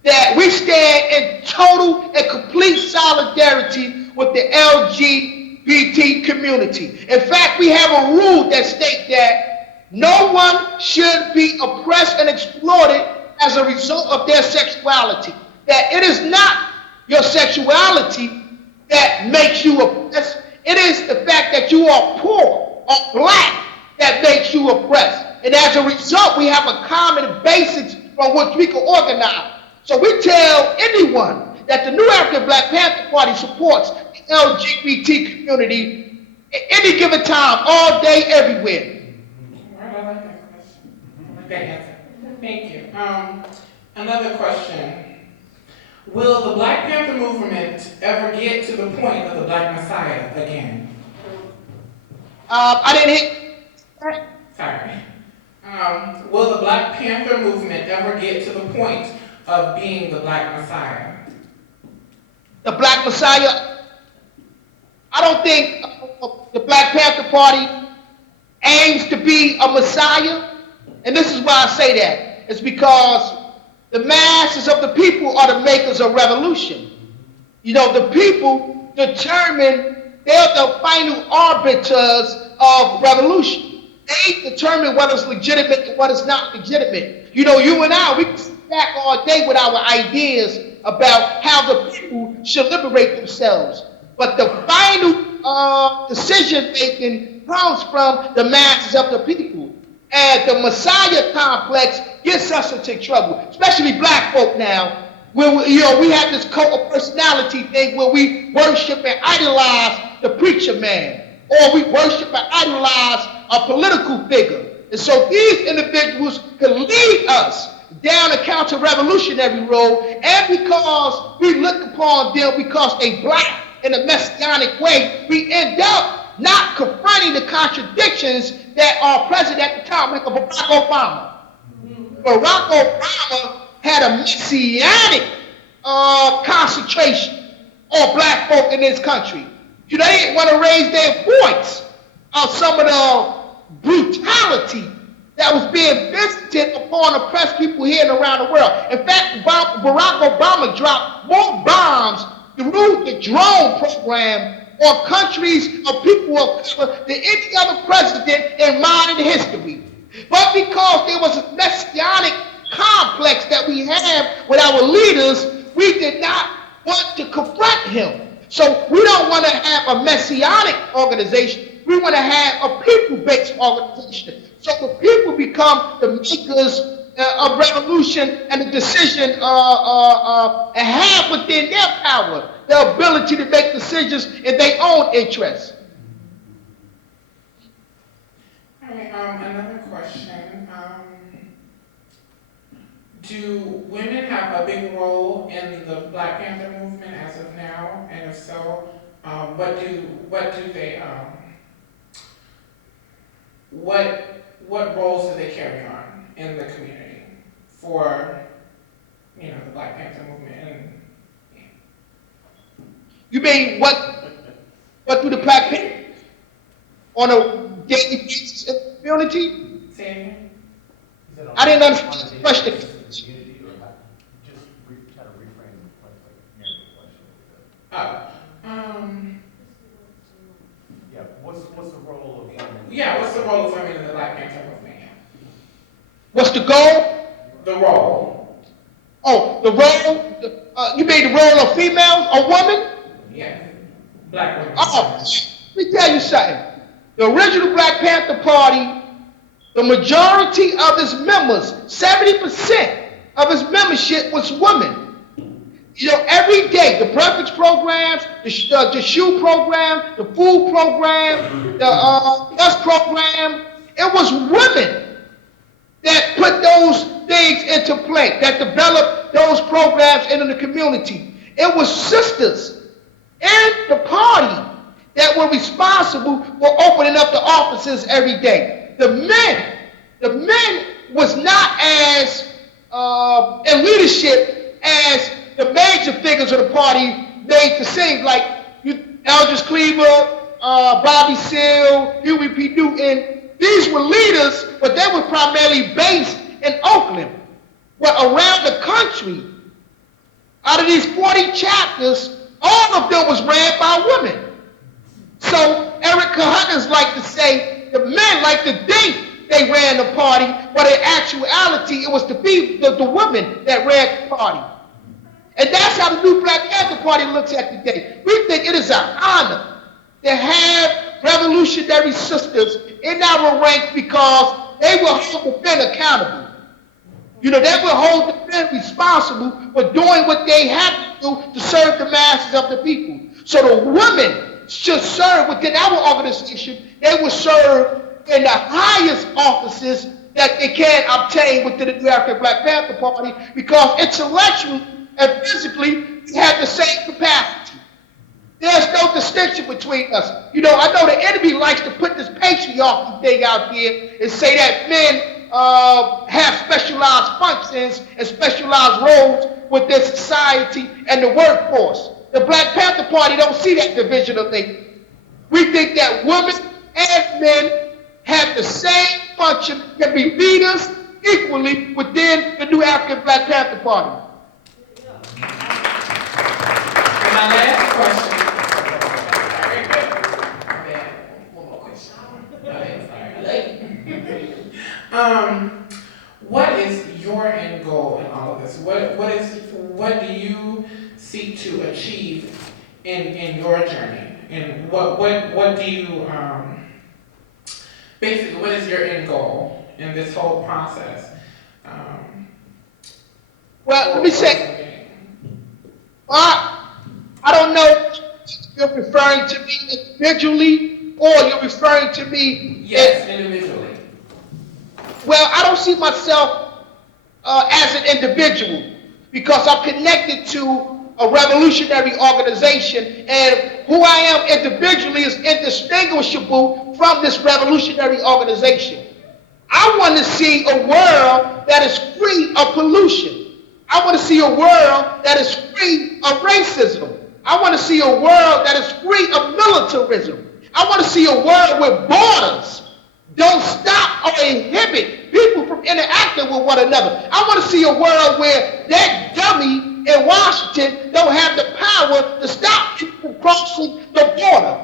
that we stand in total and complete solidarity with the LGBT community. In fact, we have a rule that states that no one should be oppressed and exploited as a result of their sexuality. That it is not your sexuality that makes you oppressed. It is the fact that you are poor or black that makes you oppressed. And as a result, we have a common basics from which we can organize. So we tell anyone that the new African Black Panther Party supports the LGBT community at any given time, all day, everywhere. I like that question. I like that answer. Thank you. Another question. Will the Black Panther movement ever get to the point of the Black Messiah again? I didn't hit. Sorry. Will the Black Panther movement ever get to the point of being the Black Messiah? The Black Messiah, I don't think the Black Panther Party aims to be a Messiah. And this is why I say that. It's because the masses of the people are the makers of revolution. You know, the people determine, they're the final arbiters of revolution. They determine what is legitimate and what is not legitimate. You know, you and I, we can sit back all day with our ideas about how the people should liberate themselves. But the final decision making comes from the masses of the people. And the Messiah complex gets us into trouble, especially black folk now. Where we have this cult of personality thing where we worship and idolize the preacher man, or we worship and idolize a political figure. And so these individuals can lead us down a counter-revolutionary road, and because we look upon them because they black in a messianic way, we end up not confronting the contradictions that are present at the time, like Barack Obama. Barack Obama had a messianic concentration on black folk in this country. You know, they didn't want to raise their voice on some of the brutality that was being visited upon oppressed people here and around the world. In fact, Barack Obama dropped more bombs the drone program on countries of people of color than any other president in modern history. But because there was a messianic complex that we have with our leaders, we did not want to confront him. So we don't want to have a messianic organization. We want to have a people-based organization. So the people become the makers of revolution and the decision and have within their power the ability to make decisions in their own interests. All right, another question. Do women have a big role in the Black Panther movement as of now? And if so, what roles do they carry on in the community for, the Black Panther movement? And, You mean what do the Black Panther on a daily basis in the community? say it again? I didn't understand the question. Community, or just try to reframe the question, like narrow the question. Yeah, what's the role of women? Yeah, what's the role of women in the Black Panther movement? What's the goal? The role. Oh, the role, you mean the role of females or women? Yeah. Black women. Oh, let me tell you something. The original Black Panther Party, the majority of its members, 70% of its membership was women. Every day, the breakfast programs, the shoe program, the food program, the bus program, it was women that put those things into play, that developed those programs into the community. It was sisters in the party that were responsible for opening up the offices every day. The men was not as in leadership as the major figures of the party made to seem, like Eldridge Cleaver, Bobby Seale, Huey P. Newton. These were leaders, but they were primarily based in Oakland. But around the country, out of these 40 chapters, all of them was ran by women. So Erica Huggins liked to say the men like to think they ran the party, but in actuality, it was the women that ran the party. And that's how the new Black Panther Party looks at today. We think it is an honor to have revolutionary sisters in our ranks because they will hold the men accountable. They will hold the men responsible for doing what they have to do to serve the masses of the people. So the women should serve within our organization. They will serve in the highest offices that they can obtain within the New African Black Panther Party because intellectually and physically we have the same capacity. There's no distinction between us. I know the enemy likes to put this patriarchy thing out here and say that men have specialized functions and specialized roles within society and the workforce. The Black Panther Party don't see that division of labor. We think that women and men have the same function, can be leaders equally within the New African Black Panther Party. And my last question. One more question. What is your end goal in all of this? What do you seek to achieve in your journey? And what do you basically what is your end goal in this whole process? Well, let me say, I don't know if you're referring to me individually or you're referring to me. Yes, individually. Well, I don't see myself as an individual because I'm connected to a revolutionary organization, and who I am individually is indistinguishable from this revolutionary organization. I want to see a world that is free of pollution. I want to see a world that is free of racism. I want to see a world that is free of militarism. I want to see a world where borders don't stop or inhibit people from interacting with one another. I want to see a world where that dummy in Washington don't have the power to stop people from crossing the border.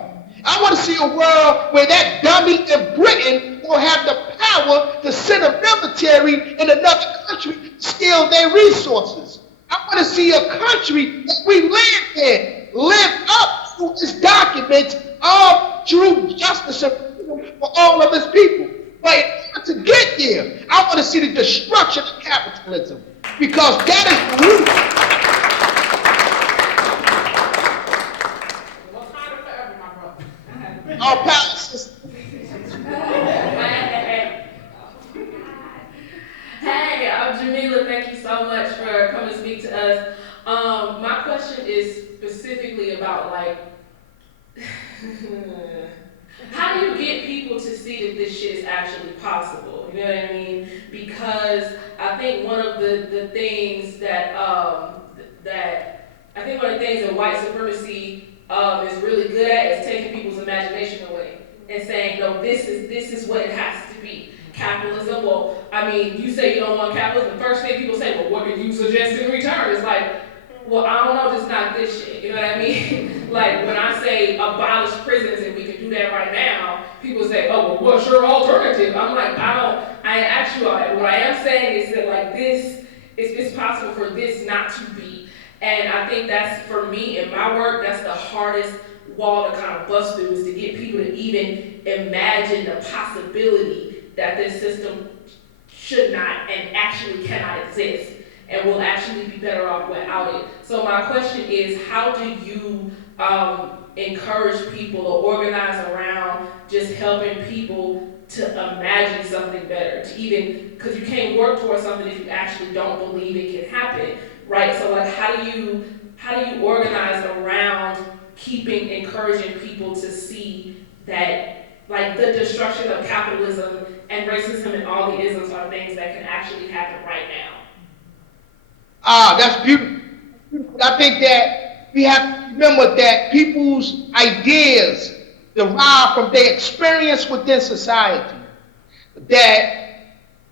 I want to see a world where that dummy in Britain will have the power to send a military in another country to steal their resources. I want to see a country that we live in live up to its documents of true justice and freedom for all of its people. But in order to get there, I want to see the destruction of capitalism, because that is the root. Our power system. Hey, I'm Jamila. Thank you so much for coming to speak to us. My question is specifically about how do you get people to see that this shit is actually possible? You know what I mean? Because I think one of the things that white supremacy is really good at is taking people's imagination away and saying, no, this is what it has to be. Capitalism, well, I mean, you say you don't want capitalism, the first thing people say, well, what do you suggest in return? It's like, well, I don't know, just not this shit, you know what I mean? Like, when I say abolish prisons and we can do that right now, people say, oh, well, what's your alternative? I'm like, I ask you all that. What I am saying is that, like, it's possible for this not to be. And I think that's, for me, in my work, that's the hardest wall to kind of bust through, is to get people to even imagine the possibility that this system should not and actually cannot exist and will actually be better off without it. So my question is, how do you encourage people or organize around just helping people to imagine something better, to even, because you can't work towards something if you actually don't believe it can happen, right? So like, how do you organize around encouraging people to see that, like, the destruction of capitalism and racism and all the isms are things that can actually happen right now? That's beautiful. I think that we have to remember that people's ideas derive from their experience within society. That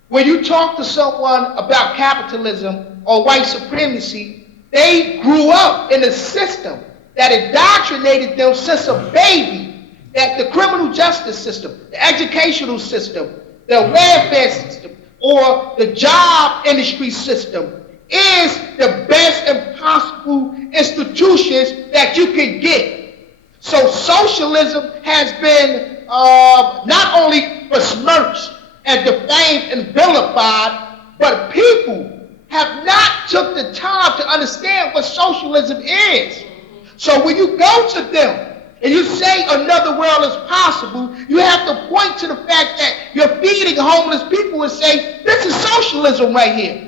when you talk to someone about capitalism or white supremacy, they grew up in a system that indoctrinated them since a baby, that the criminal justice system, the educational system, the welfare system, or the job industry system is the best and possible institutions that you can get. So socialism has been not only besmirched and defamed and vilified, but people have not took the time to understand what socialism is. So when you go to them and you say another world is possible, you have to point to the fact that you're feeding homeless people and say, this is socialism right here.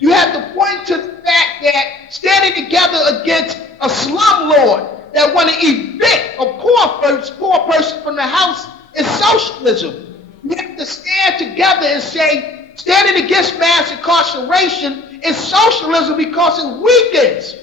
You have to point to the fact that standing together against a slumlord that want to evict a poor person from the house is socialism. You have to stand together and say, standing against mass incarceration is socialism, because it weakens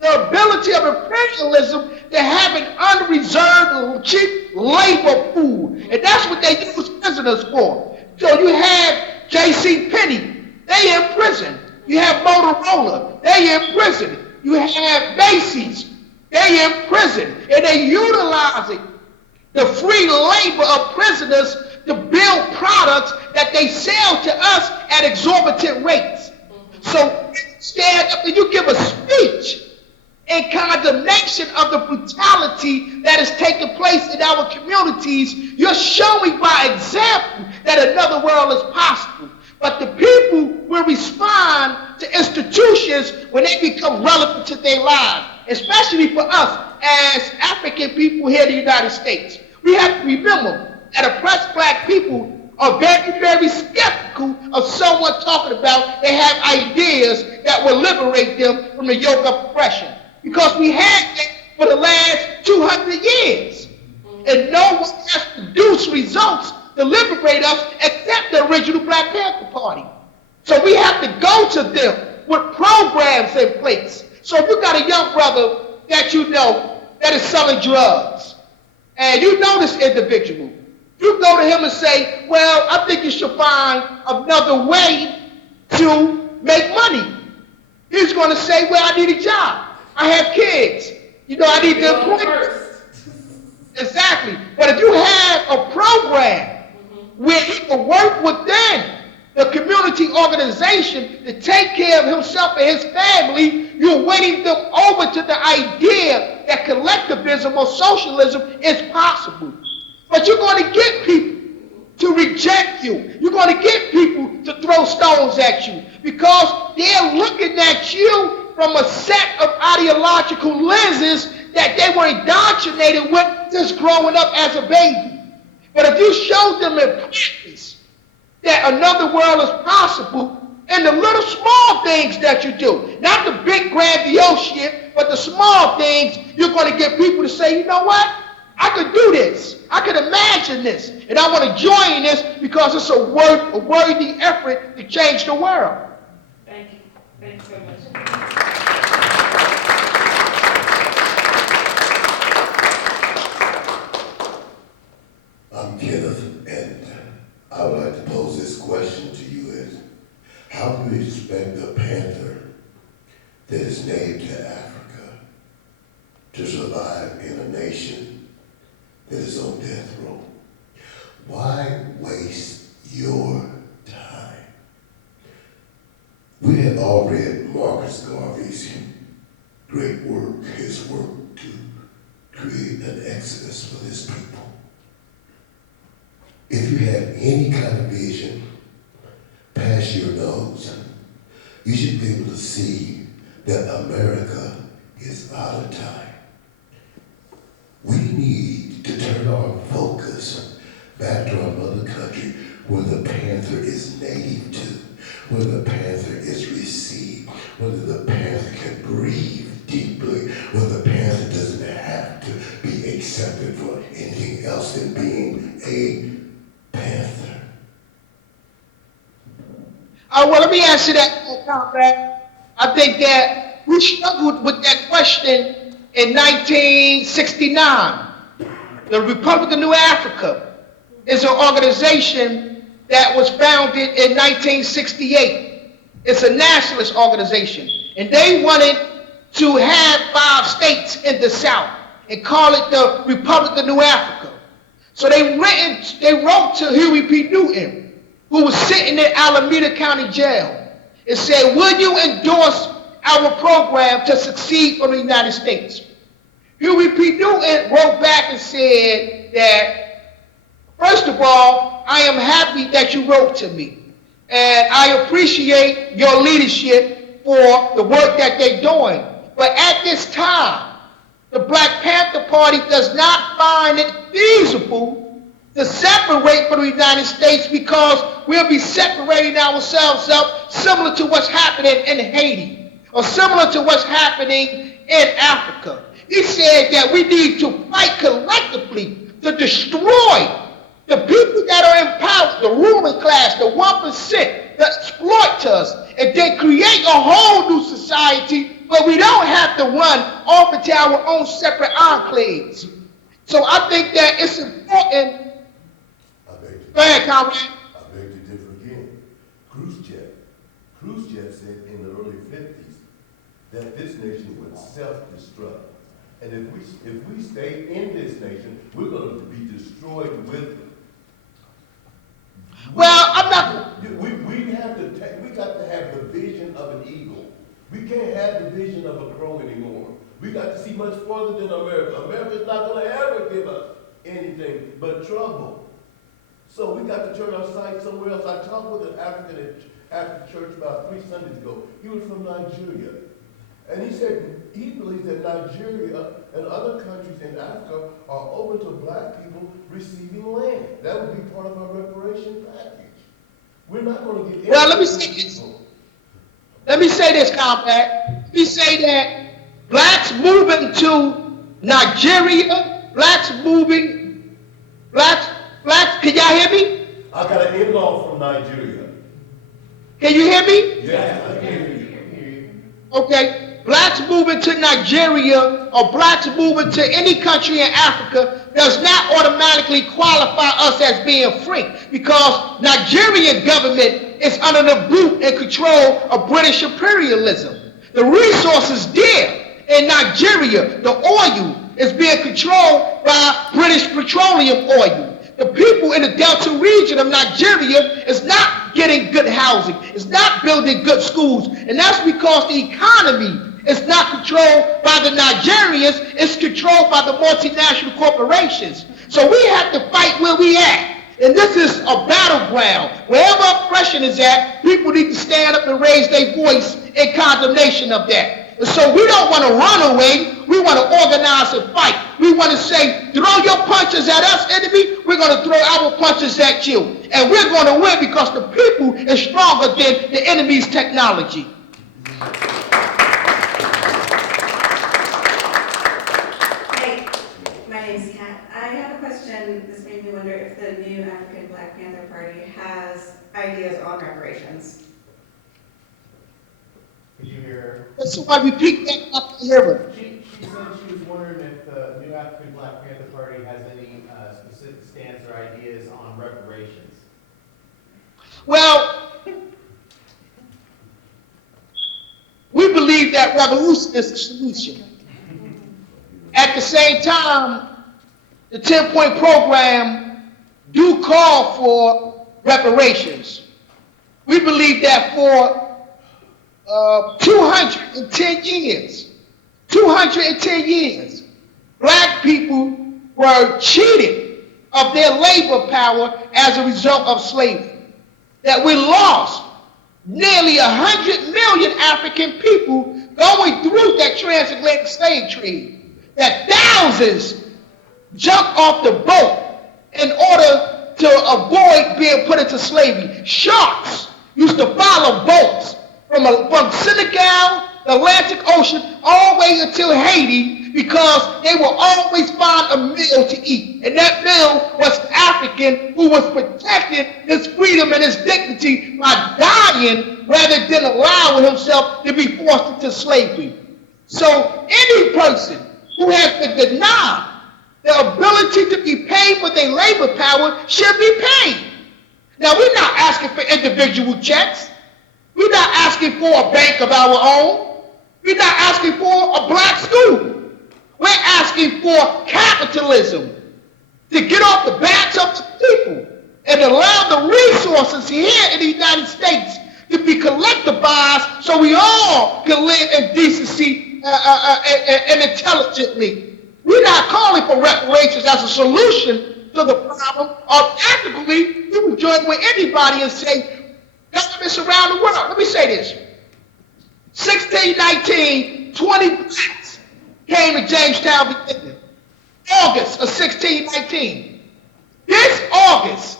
the ability of imperialism to have an unreserved, cheap labor pool. And that's what they use prisoners for. So you have J.C. Penney, they in prison. You have Motorola, they in prison. You have Macy's, they in prison. And they utilizing the free labor of prisoners to build products that they sell to us at exorbitant rates. So stand up and you give a speech in condemnation of the brutality that is taking place in our communities. You're showing by example that another world is possible. But the people will respond to institutions when they become relevant to their lives, especially for us as African people here in the United States. We have to remember that oppressed black people are very, very skeptical of someone talking about they have ideas that will liberate them from the yoke of oppression. Because we had that for the last 200 years. And no one has produced results to liberate us except the original Black Panther Party. So we have to go to them with programs in place. So if you got a young brother that you know that is selling drugs, and you know this individual, you go to him and say, well, I think you should find another way to make money. He's going to say, well, I need a job. I have kids. You know, I need to employ. First. Exactly. But if you have a program where he can work within the community organization to take care of himself and his family, you're winning them over to the idea that collectivism or socialism is possible. But you're going to get people to reject you. You're going to get people to throw stones at you because they're looking at you from a set of ideological lenses that they were indoctrinated with just growing up as a baby. But if you show them in practice that another world is possible in the little small things that you do, not the big grandiose shit, but the small things, you're going to get people to say, you know what? I could do this. I could imagine this. And I want to join this because it's a worthy effort to change the world. Thank you. Thank you so much. I'm Kenneth, and I would like to pose this question to you as, how do you expect a panther that is native to Africa to survive in a nation that is on death row? Why waste your time? We have all read Marcus Garvey's great work, his work to create an exodus for this people. If you have any kind of vision past your nose, you should be able to see that America is out of time. We need to turn our focus back to our mother country where the panther is native to, where the panther is received, where the panther can breathe deeply, where the panther doesn't have to be accepted for anything else than being a panther. Well, let me answer that, comrade. I think that we struggled with that question in 1969. The Republic of New Africa is an organization that was founded in 1968. It's a nationalist organization, and they wanted to have 5 states in the South and call it the Republic of New Africa. So they wrote to Huey P. Newton, who was sitting in Alameda County Jail, and said, will you endorse our program to succeed for the United States? Huey P. Newton wrote back and said that, first of all, I am happy that you wrote to me, and I appreciate your leadership for the work that they're doing. But at this time, the Black Panther Party does not find it feasible to separate from the United States because we'll be separating ourselves up similar to what's happening in Haiti or similar to what's happening in Africa. He said that we need to fight collectively to destroy the people that are in power, the ruling class, the 1% that exploit us, and then create a whole new society where we don't have to run off into our own separate enclaves. So I think that it's important. Go ahead, comrade. I beg to differ again. Khrushchev said in the early 50s that this nation would self-destruct. And if we stay in this nation, we're going to be destroyed with them. Well, I'm not. We got to have the vision of an eagle. We can't have the vision of a crow anymore. We got to see much farther than America. America's not going to ever give us anything but trouble. So we got to turn our sights somewhere else. I talked with an African at church about 3 Sundays ago. He was from Nigeria. And he said he believes that Nigeria and other countries in Africa are open to black people receiving land. That would be part of our reparation package. We're not going to get... Well, let me say this. Let me say this, comrade. Let me say that blacks moving to Nigeria, blacks, can y'all hear me? I got an in-law from Nigeria. Can you hear me? Yes, I can hear you. Okay. Blacks moving to Nigeria or blacks moving to any country in Africa does not automatically qualify us as being free because Nigerian government is under the boot and control of British imperialism. The resources there. In Nigeria, the oil is being controlled by British petroleum oil. The people in the Delta region of Nigeria is not getting good housing, is not building good schools, and that's because the economy is not controlled by the Nigerians, it's controlled by the multinational corporations. So we have to fight where we at. And this is a battleground. Wherever oppression is at, people need to stand up and raise their voice in condemnation of that. And so we don't want to run away. We want to organize and fight. We want to say, throw your punches at us, enemy. We're going to throw our punches at you. And we're going to win because the people is stronger than the enemy's technology. Hi, my name's Kat. I have a question. This made me wonder if the new African Black Panther Party has ideas on reparations. Did you hear? So I repeat that up to hear. She said she was wondering if the new African Black Panther Party has any specific stance or ideas on reparations. Well, we believe that revolution is the solution. At the same time, the 10-point program do call for reparations. We believe that for 210 years, black people were cheated of their labor power as a result of slavery. That we lost nearly 100 million African people going through that transatlantic slave trade. That thousands jumped off the boat in order to avoid being put into slavery. Sharks used to follow boats from Senegal, the Atlantic Ocean, all the way until Haiti, because they will always find a meal to eat. And that meal was African who was protecting his freedom and his dignity by dying rather than allowing himself to be forced into slavery. So any person who has been denied the ability to be paid for their labor power should be paid. Now, we're not asking for individual checks. We're not asking for a bank of our own. We're not asking for a black school. We're asking for capitalism to get off the backs of the people and allow the resources here in the United States to be collectivized so we all can live in decency and intelligently. We're not calling for reparations as a solution to the problem. Practically, you can join with anybody and say, governments around the world. Let me say this. 1619, 20 blacks came to Jamestown, Virginia. August of 1619. This August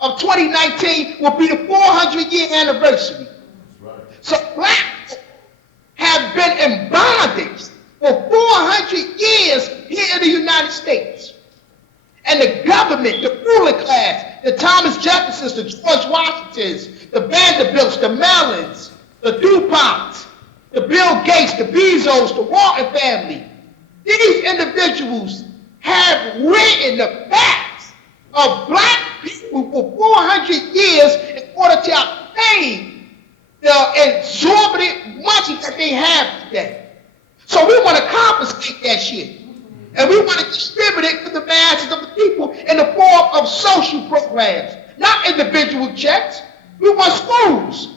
of 2019 will be the 400-year anniversary. So black have been in bondage for 400 years here in the United States. And the government, the ruling class, the Thomas Jeffersons, the George Washingtons, the Vanderbilts, the Mellons, the DuPonts, the Bill Gates, the Bezos, the Walton family, these individuals have written the facts of black people for 400 years in order to obtain the exorbitant money that they have today. So we want to confiscate that shit. And we want to distribute it to the masses of the people in the form of social programs, not individual checks. We want schools.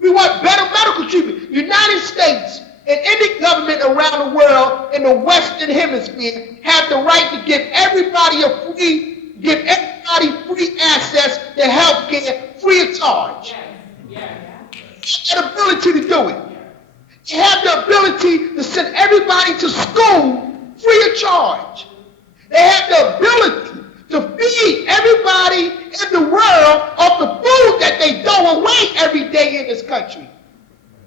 We want better medical treatment. United States and any government around the world in the Western Hemisphere have the right to give everybody free access to health care free of charge. They have the ability to do it. They have the ability to send everybody to school free of charge. They have the ability to feed everybody in the world off the food that they throw away every day in this country.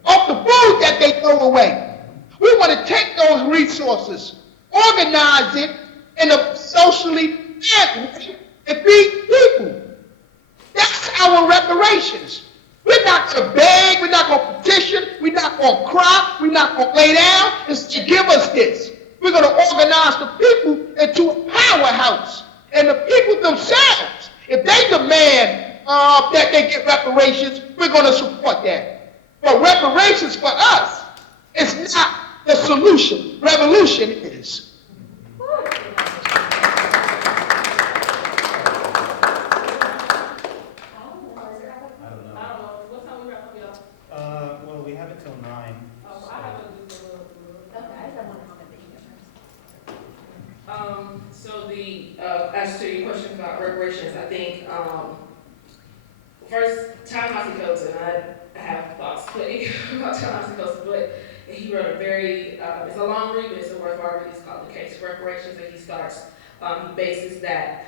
Off the food that they throw away. We want to take those resources, organize it in a socially fair way, and feed people. That's our reparations. We're not going to beg, we're not going to petition, we're not going to cry, we're not going to lay down and say, give us this. We're going to organize the people into a powerhouse. And the people themselves, if they demand that they get reparations, we're going to support that. But reparations for us It's not the solution. Revolution is. I don't know. I don't know, what time we wrap up, y'all? Well, we have it till 9. Oh, I have to do the little. Okay, I just have one comment that you get first. So as to your question about reparations, I think, first, Ta-Nehisi Coates, and I have thoughts plenty about Ta-Nehisi Coates, but he wrote a very, it's a long read, but it's a worthwhile read. It's called The Case for Reparations, and he starts, he bases that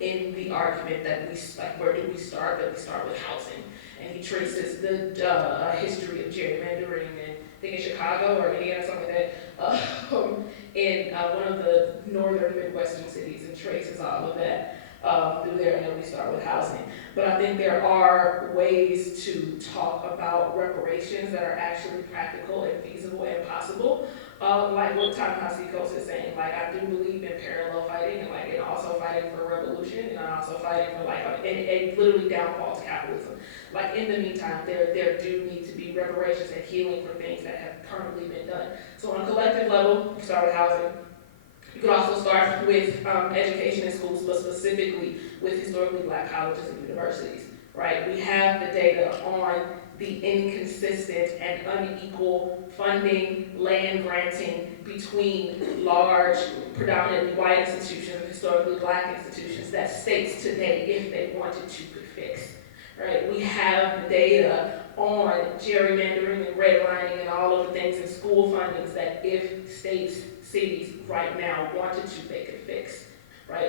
in the argument that where do we start? That we start with housing. And he traces the history of gerrymandering and I think in Chicago or Indiana, something like that, in one of the northern Midwestern cities, and traces all of that through there, and then we start with housing. But I think there are ways to talk about reparations that are actually practical and feasible and possible. Like what Ta-Nehisi Coates is saying, like I do believe in parallel fighting and also fighting for revolution, and also fighting for and literally downfall to capitalism. Like in the meantime, there do need to be reparations and healing for things that have currently been done. So on a collective level, you start with housing. You could also start with education in schools, but specifically with historically Black colleges and universities, right? We have the data on the inconsistent and unequal funding, land granting between large, predominantly white institutions and historically Black institutions that states today, if they wanted to, could fix, right? We have the data on gerrymandering and redlining and all of the things in school fundings that if states, cities right now wanted to, they could fix, right?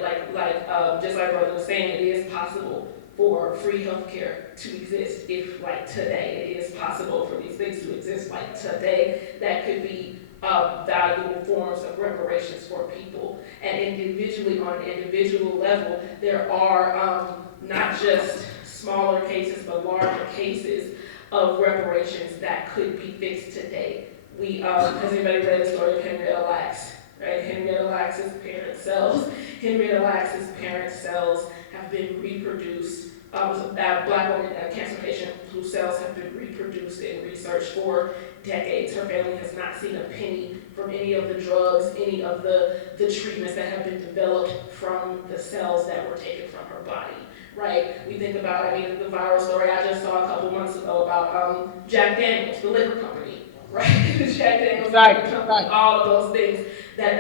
Just like Brother was saying, it is possible for free healthcare to exist if, like today, it is possible for these things to exist, like today, that could be valuable forms of reparations for people. And individually, on an individual level, there are not just smaller cases, but larger cases of reparations that could be fixed today. Has anybody read the story of Henrietta Lacks? Right, Henrietta Lacks's parent cells. Henrietta Lacks's parent cells have been reproduced. Was a Black woman, a cancer patient whose cells have been reproduced and researched for decades. Her family has not seen a penny from any of the drugs, any of the treatments that have been developed from the cells that were taken from her body. Right? We think about, the viral story I just saw a couple months ago about Jack Daniels, the liquor company. Right? Jack Daniels, Right. all of those things that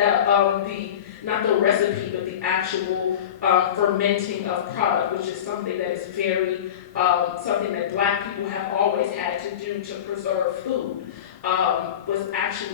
not the recipe, but the actual fermenting of product, which is something that is very, something that Black people have always had to do to preserve food,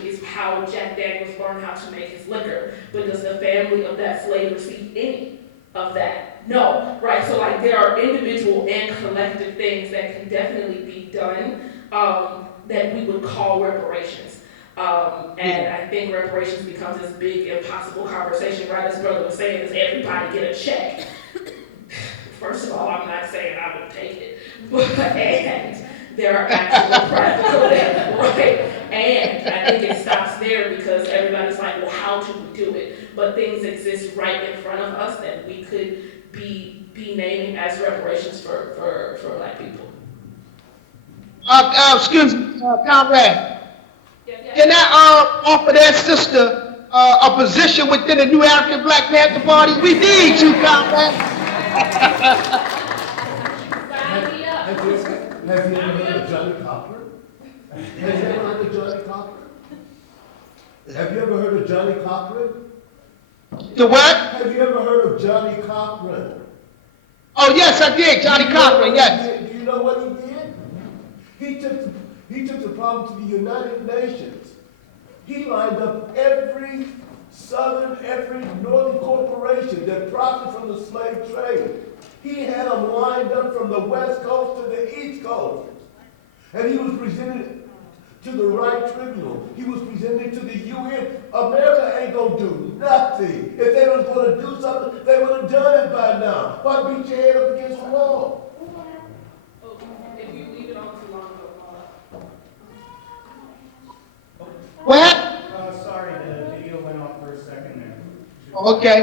is how Jack Daniels learned how to make his liquor. But does the family of that slave receive any of that? No, right? So there are individual and collective things that can definitely be done that we would call reparations. And I think reparations becomes this big, impossible conversation, right? As Brother was saying, does everybody get a check? First of all, I'm not saying I would take it, and there are actual practical things, right? And I think it stops there because everybody's like, well, how do we do it? But things exist right in front of us that we could be naming as reparations for Black people. Excuse me, comrade. Can I offer that sister a position within the new African Black Panther Party? We need you, comrade. Have you ever heard of Johnny Cochran? Have you ever heard of Johnny Cochran? Have you ever heard of Johnny Cochran? The what? Have you ever heard of Johnny Cochran? Oh, yes, I did. Johnny Cochran, yes. Do you know what he did? He took the problem to the United Nations. He lined up every southern, every northern corporation that profited from the slave trade. He had them lined up from the West Coast to the East Coast. And he was presented to the right tribunal. He was presented to the UN. America ain't gonna do nothing. If they was gonna do something, they would have done it by now. Why beat your head up against the wall? If you leave it on too long, What? Sorry, the video went off for a second there. Okay.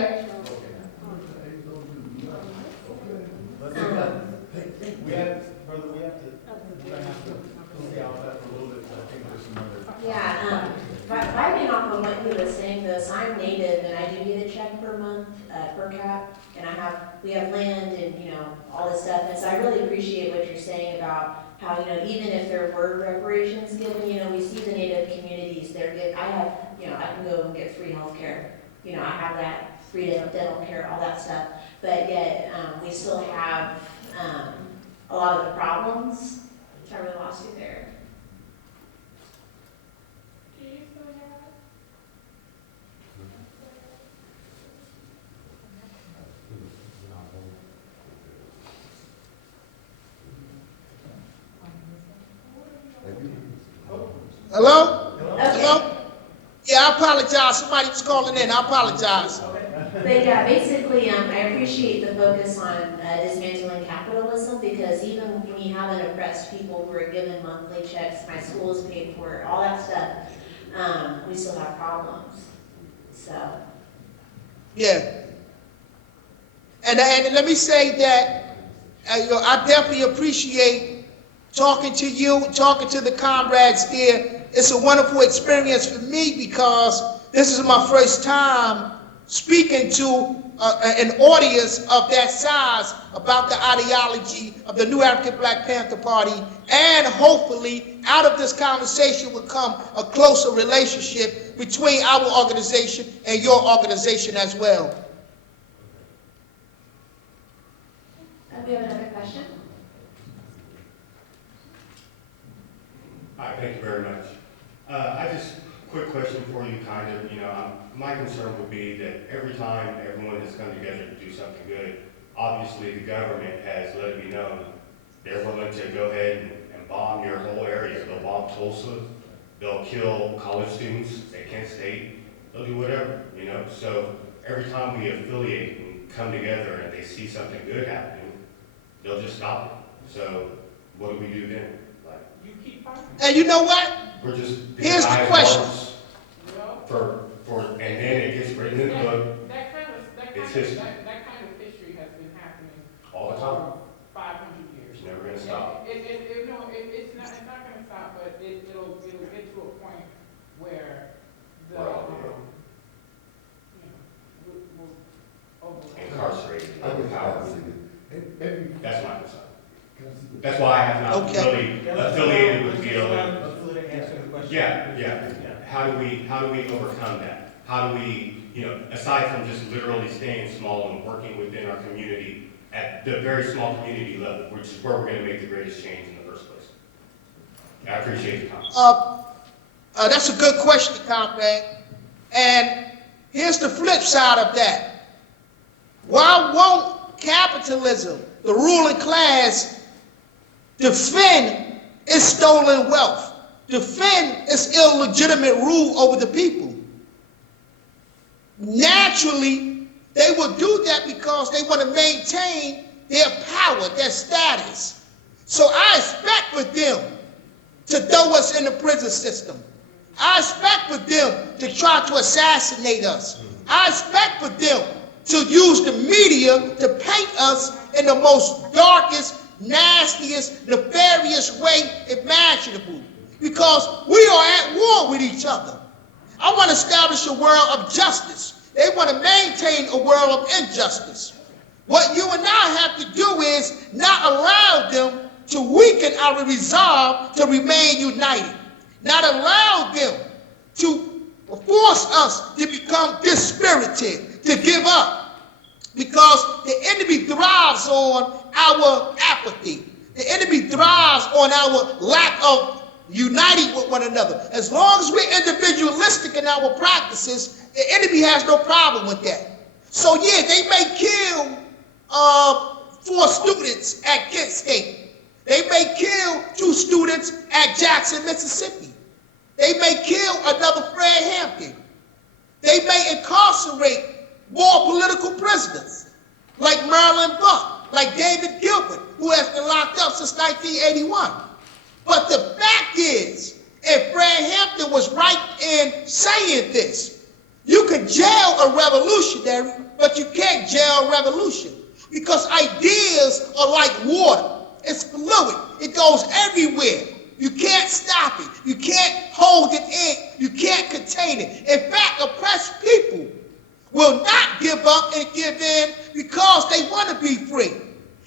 We have to see out that for a little bit, but I think there's some other. I'm native and I do get a check per month, per cap, and we have land and, you know, all this stuff. And so I really appreciate what you're saying about how, you know, even if there were reparations given, you know, we see the native communities, I have, you know, I can go and get free health care. You know, I have that free dental care, all that stuff. But yet, we still have a lot of the problems. So I really lost you there. Hello? Okay. Hello? Yeah, I apologize. Somebody was calling in. I apologize. But yeah, basically, I appreciate the focus on dismantling capitalism, because even when you have an oppressed people who are given monthly checks, my school is paid for it, all that stuff, we still have problems. So. Yeah. And let me say that you know, I definitely appreciate talking to you, talking to the comrades there. It's a wonderful experience for me because this is my first time speaking to an audience of that size about the ideology of the new African Black Panther Party, and hopefully out of this conversation will come a closer relationship between our organization and your organization as well. We have another question? Hi, thank you very much. Quick question for you, kind of, you know, my concern would be that every time everyone has come together to do something good, obviously the government has let it be known they're willing to go ahead and bomb your whole area. They'll bomb Tulsa, they'll kill college students at Kent State, they'll do whatever, you know? So every time we affiliate and come together and they see something good happening, they'll just stop it. So what do we do then? Like, You keep fighting. And you know what? we're just Here's the question. And then it gets written in the book. That kind of history has been happening All the time. for 500 years. It's never gonna stop. It's not gonna stop, but it'll get to a point where the, Incarcerated, overpowered. Maybe. That's my concern. That's why I have not really affiliated with BLM. Yeah. How do we overcome that? How do we, you know, aside from just literally staying small and working within our community at the very small community level, which is where we're going to make the greatest change in the first place? I appreciate the comment. That's a good question, comrade. And here's the flip side of that. Why won't capitalism, the ruling class, defend its stolen wealth? Defend its illegitimate rule over the people? Naturally, they will do that because they want to maintain their power, their status. So I expect for them to throw us in the prison system. I expect for them to try to assassinate us. I expect for them to use the media to paint us in the most darkest, nastiest, nefarious way imaginable. Because we are at war with each other. I want to establish a world of justice. They want to maintain a world of injustice. What you and I have to do is not allow them to weaken our resolve to remain united. Not allow them to force us to become dispirited, to give up. Because the enemy thrives on our apathy. The enemy thrives on our lack of uniting with one another. As long as we're individualistic in our practices, the enemy has no problem with that. So yeah, they may kill 4 students at Kent State. They may kill 2 students at Jackson, Mississippi. They may kill another Fred Hampton. They may incarcerate more political prisoners, like Marilyn Buck, like David Gilbert, who has been locked up since 1981. But the fact is, if Fred Hampton was right in saying this, you can jail a revolutionary, but you can't jail a revolution. Because ideas are like water. It's fluid. It goes everywhere. You can't stop it. You can't hold it in. You can't contain it. In fact, oppressed people will not give up and give in because they want to be free.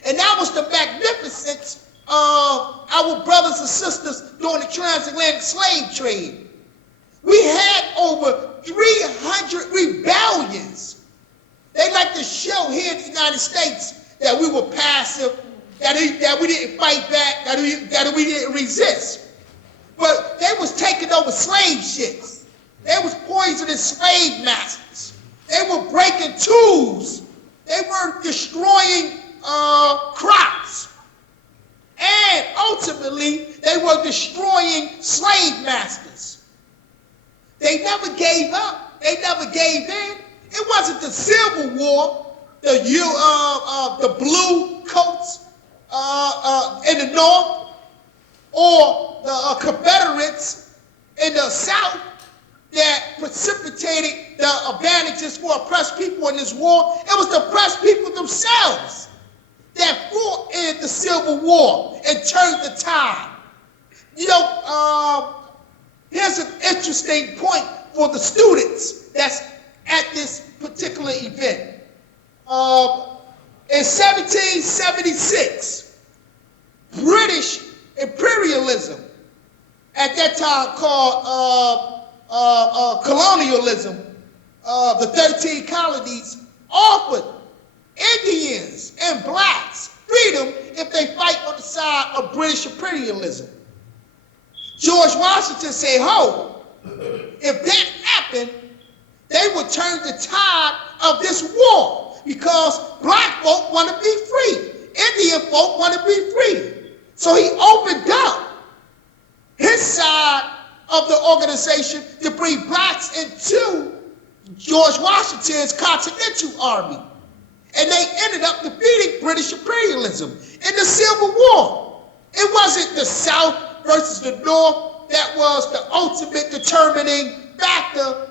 And that was the magnificence of our brothers and sisters during the transatlantic slave trade. We had over 300 rebellions. They like to show here in the United States that we were passive, that we didn't fight back, that we didn't resist. But they was taking over slave ships. They was poisoning slave masters. They were breaking tools. They were destroying crops. And ultimately, they were destroying slave masters. They never gave up. They never gave in. It wasn't the Civil War, the blue coats in the North, or the Confederates in the South that precipitated the advantages for oppressed people in this war. It was the oppressed people themselves that fought in the Civil War and turned the tide. You know, here's an interesting point for the students that's at this particular event. In 1776, British imperialism, at that time called colonialism, the 13 colonies, offered Indians and blacks freedom if they fight on the side of British imperialism. George Washington said, "Ho, if that happened, they would turn the tide of this war because black folk want to be free. Indian folk want to be free." So he opened up his side of the organization to bring blacks into George Washington's Continental Army. And they ended up defeating British imperialism in the Civil War. It wasn't the South versus the North that was the ultimate determining factor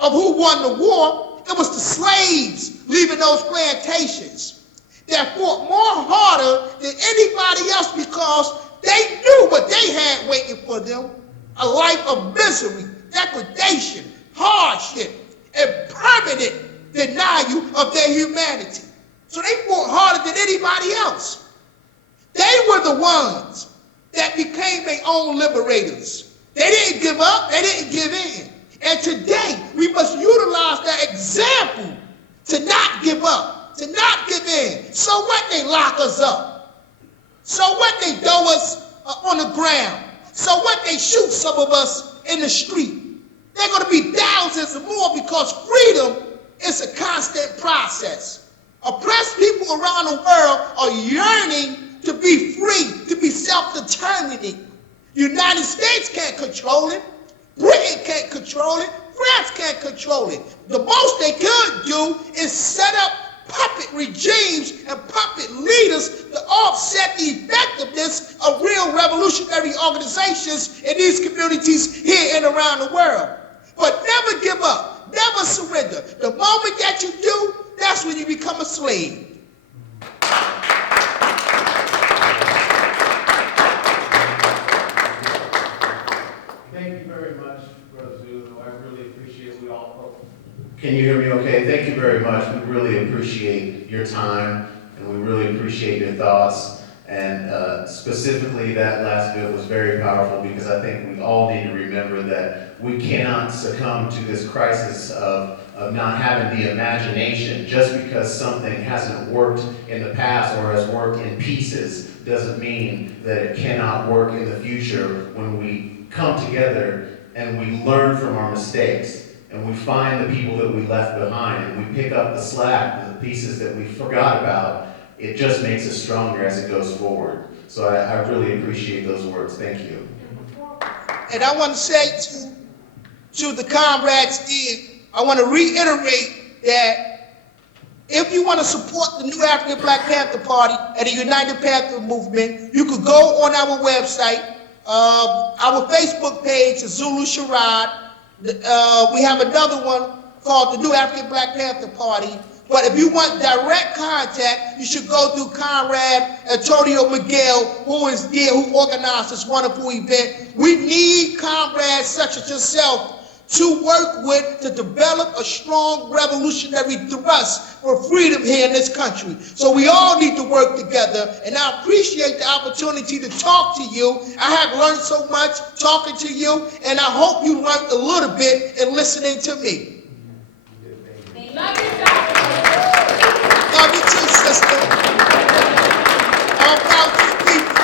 of who won the war. It was the slaves leaving those plantations that fought more harder than anybody else because they knew what they had waiting for them: a life of misery, degradation, hardship, and permanent denial of their humanity. So they fought harder than anybody else. They were the ones that became their own liberators. They didn't give up, they didn't give in. And today, we must utilize that example to not give up, to not give in. So what, they lock us up? So what, they throw us on the ground? So what, they shoot some of us in the street? There are going to be thousands of more because freedom is a constant process. Oppressed people around the world are yearning to be free, to be self-determining. United States can't control it. Britain can't control it. France can't control it. The most they could do is set up puppet regimes and puppet leaders to offset the effectiveness of real revolutionary organizations in these communities here and around the world. But never give up, never surrender. The moment that you do, that's when you become a slave. Thank you very much, Brother Zulu. I really appreciate it. Can you hear me okay? Thank you very much. We really appreciate your time, and we really appreciate your thoughts. And specifically, that last bit was very powerful because I think we all need to remember that we cannot succumb to this crisis of not having the imagination. Just because something hasn't worked in the past or has worked in pieces doesn't mean that it cannot work in the future when we come together and we learn from our mistakes and we find the people that we left behind and we pick up the slack, the pieces that we forgot about. It just makes us stronger as it goes forward. So I really appreciate those words. Thank you. And I want to say to the comrades here, I want to reiterate that if you want to support the new African Black Panther Party and the United Panther Movement, you could go on our website. Our Facebook page is Zulu Sherrod. We have another one called the New African Black Panther Party. But if you want direct contact, you should go through Conrad Antonio Miguel, who is there, who organized this wonderful event. We need comrades such as yourself to work with to develop a strong revolutionary thrust for freedom here in this country. So we all need to work together, and I appreciate the opportunity to talk to you. I have learned so much talking to you, and I hope you learned a little bit in listening to me. Love you, Doctor. Love you too, sister. All proud to the people.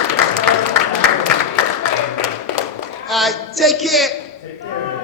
All right, take care. Take care.